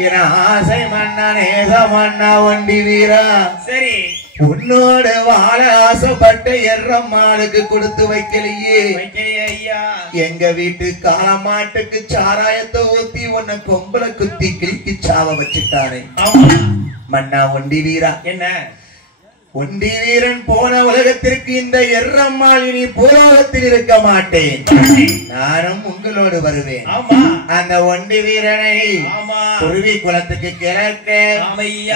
என் ஆசை மன்னா நேச மன்னா ஒண்டி வீரா சரி உன்னோட வாழ ஆசைப்பட்ட எர்ரம்மாளுக்கு கொடுத்து வைக்கலையே எங்க வீட்டு காலமாட்டுக்கு சாராயத்தை ஊத்தி உன்னை கொம்புல குத்தி கிழிக்கு சாவ வச்சுட்டானே மன்னா ஒண்டி வீரா என்ன ஒண்டி வீரன் போன உலகத்திற்கு இந்த எர்ரம்மாள் இனி பூலோகத்தில் இருக்க மாட்டேன் நானும் உங்களோடு வருவேன் அந்த ஒண்டி வீரனை குருவி குலத்துக்கு கிழக்க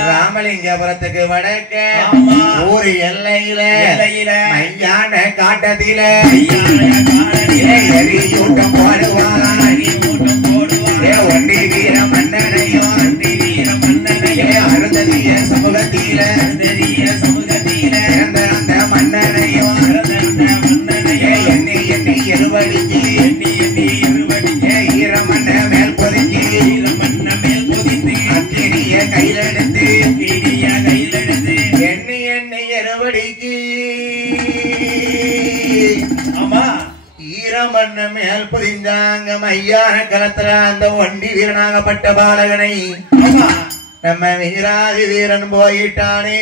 ராமலிங்கபுரத்துக்கு வடக்க ஊரு எல்லையில மையான காட்டத்தில எரியூட்டம் போடுவான் ஒண்டி வீர மன்னனையும் அருந்ததிய சமூகத்தில அந்த மன்னனையும் எண்ணி எண்ணி இருவடிக்கு ஈரமண்ண மேல் பொதுக்கி அக்கினிய கையிலெடுத்து எண்ணி எண்ணி இருவடிக்கு ஆமா ஈரமண்ண மேல் புதிந்தாங்க மையான களத்துல அந்த ஒண்டி வீரனாகப்பட்ட பாலகனை நம்ம வீராதி வீரன் போயிட்டானே.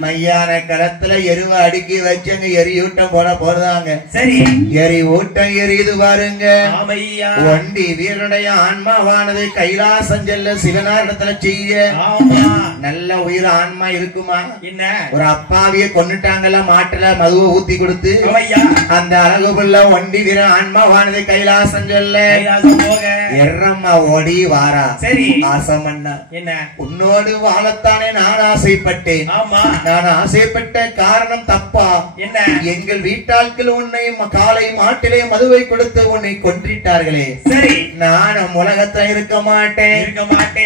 மையான களத்துல எருவ அடுக்கி வச்சுங்க எரியூட்டம் போட போறதாங்க. சரி, எரி ஊட்டம் எரியுது பாருங்க. ஒண்டி வீரனுடைய ஆன்மாவானது கைலாசம் செல்ல சிவனாரிடத்துல செய்ய நல்ல உயிர் ஆன்மா இருக்குமா? என்ன ஒரு அப்பாவிய கொன்னுட்டாங்கல்ல, மாட்டுல மதுவை ஊத்தி கொடுத்து அந்த அழகு புள்ள ஒண்டி வீரன் ஆன்மாவானது கைலாசம் செல்ல எர்ரம்மா ஓடி வாரா. சரி, ஆசமண்ணா என்ன உன்னோடு வாழத்தானே நான் ஆசைப்பட்டேன். ஆமா, நான் ஆசைப்பட்ட காரணம் தப்பா? என்ன எங்கள் வீட்டாட்கள் உன்னை காலை மாட்டிலே மதுவை கொடுத்து உன்னை கொன்றிட்டார்களே. சரி, நான் உலகத்துல இருக்க மாட்டேன்.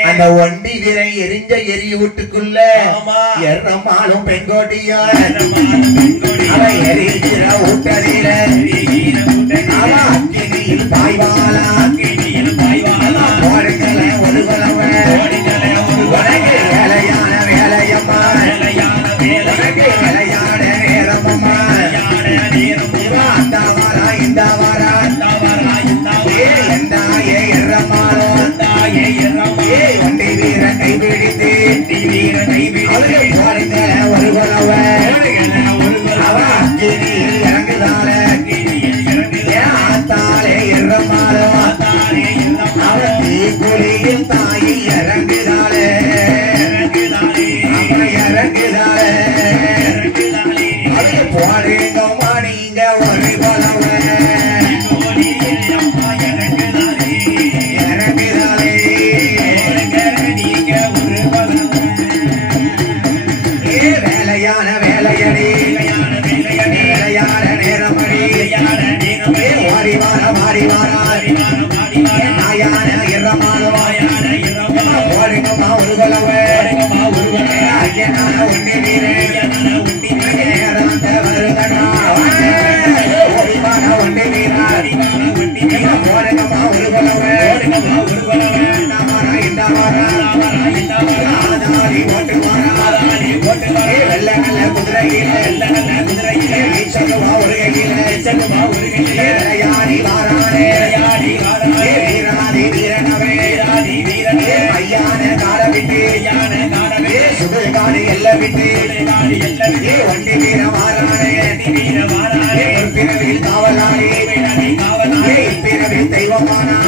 அந்த ஒண்டி வீரை எரிஞ்ச எரியூட்டுக்குள்ள எர்ரம்மாளும் பெண்கோட்டியா எரிகிற ஊட்டறில அக்கினியில் பாய்வாளா ஒரு வேலையான வேலையம்மா வேலையான நேரமம்மா அந்த வாரா இந்த வாரா எந்தா எர்ரம்மாளோ ஒண்டி வீர கைபிடித்து ஒரு குலவ அக்கினியில் இறங்குதால ஆத்தாலே எர்ரம்மாளோ அவன் தீக்குழியில் தாயி இறங்குதாலே இறங்குதாலே அது போறீங்கம்மா நீங்க ஒரு குலவ இறங்குதாலே வேலையான வேலையடி வேலையான நேரமடி வாரி வாரா வாரி வாரா நாயான எர்ரம்மாளோ ஓடுங்கம்மா ஒரு குலவ ஐயனான ஒண்டி வீரே வருதடா ஓடிவான ஒண்டி வீரா ஓடுங்கம்மா ஒரு குலவ இந்த வாரா ஆதாரி ஓட்டு வாரா வெள்ள நல்ல குதிரையில சொல்லுவா ஒரு கையில யாரி வாரானே வீராதி வீரனவே ஐயான கால விட்டு சுகல் காடு எல்ல விட்டு ஒண்டி வீர வாரானே பிறவில் காவலாளி பிறவில் தெய்வமானா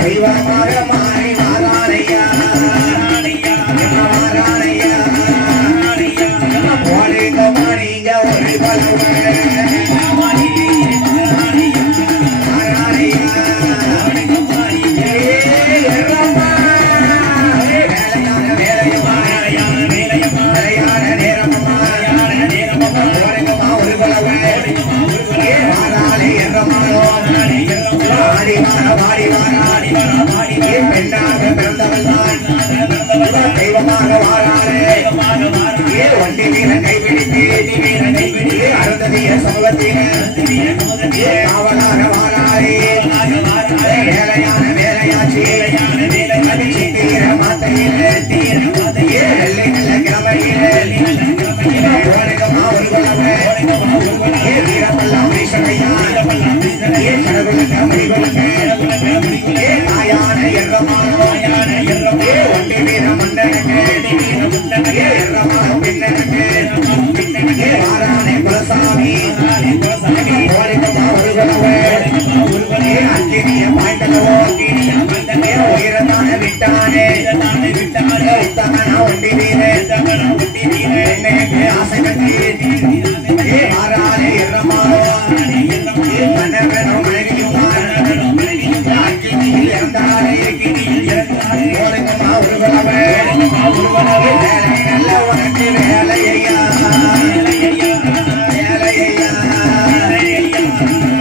தெய்வமாக மாறி வாரானையா வாரானையா போடுங்கம்மா நீங்க ஒரு பலவ பெண்ணாக பிறந்தவள் தான் தெய்வமாக வாராரே ஒண்டி வீரன் கைபிடித்து அருந்ததிய சமூகத்திலே காவலாக வாராரே வேலையான வேலையாச்சி சித்தீர மாத்தையிலே வெள்ளை நல்ல கிழமையிலே ஓடுங்கம்மா ஒரு குலவே வீரப்பல்லாம் வீசனையா கடவுளுக்கு மணிகளுக்கு தாயான எர்ரம்மாளோ ஒண்டி வீர மன்னனுக்கு எர்ரம்மாளோ பின்னனுக்கு வாரானே குலசாமி ஓடுங்கம்மா ஒரு குலவே அக்கினிய பாய்ந்தலவோ உயிரத்தான விட்டானே உத்தமனா ஒண்டி வீரே என்னைக்கு ஆசை கட்டி வாரானே எர்ரம்மாளோ மன்னவனோ மனைவியுமான் அக்கினியில் இறந்தானே ஓடுங்கம்மா ஒரு குலவே வேலை நல்ல உனக்கு வேலையா வேலையா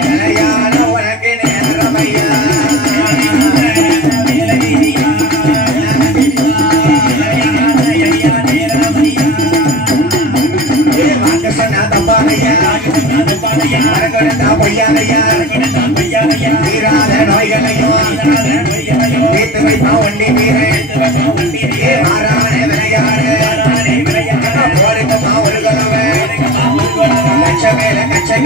வேலையான உனக்கு நேரமையா சொன்னா தப்பானையா பொய்யானையா தீராத நோய்களையும் தீர்த்து வைப்பா ஒண்டி வீரன் மாறான விளையாடு போடுங்கம்மா ஒரு குலவே லட்ச மேல கச்சை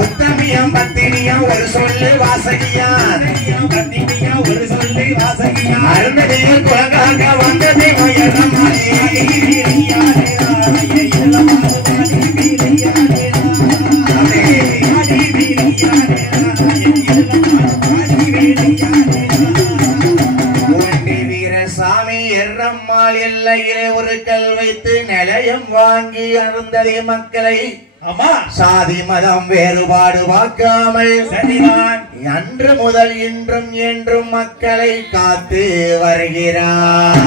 உத்தமியம் பத்தினியா ஒரு சொல்லு வாசகியா அருந்ததியில் குலகாக வந்தது உயரம்மாளே எர்ரம்மாள் எல்லையிலே ஒரு கல் வைத்து நிலையம் வாங்கி அருந்ததி மக்களை சாதி மதம் வேறுபாடு பார்க்காமல் அன்று முதல் இன்றும் என்றும் மக்களை காத்து வருகிறார்.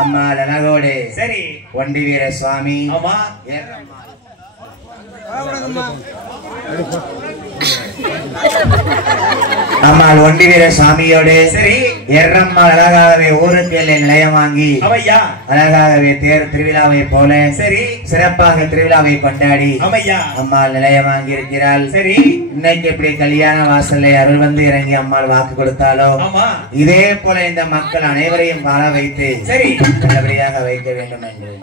அம்மா லனகோடு சரி ஒண்டி வீர சுவாமி அம்மாள் ஒண்டி வீர சாமியோடு சரி எர்ரம்மா அழகாகவே ஊருக்கு நிலையம் வாங்கி அழகாகவே தேர் திருவிழாவை போல சரி சிறப்பாக திருவிழாவை கொண்டாடி அம்மாள் நிலையம் வாங்கி இருக்கிறாள். சரி இன்னைக்கு எப்படி கல்யாண வாசல்ல அருள் வந்து இறங்கி அம்மாள் வாக்கு கொடுத்தாலோ இதே போல இந்த மக்கள் அனைவரையும் வாழ வைத்து சரி நல்லபடியாக வைக்க வேண்டும் என்று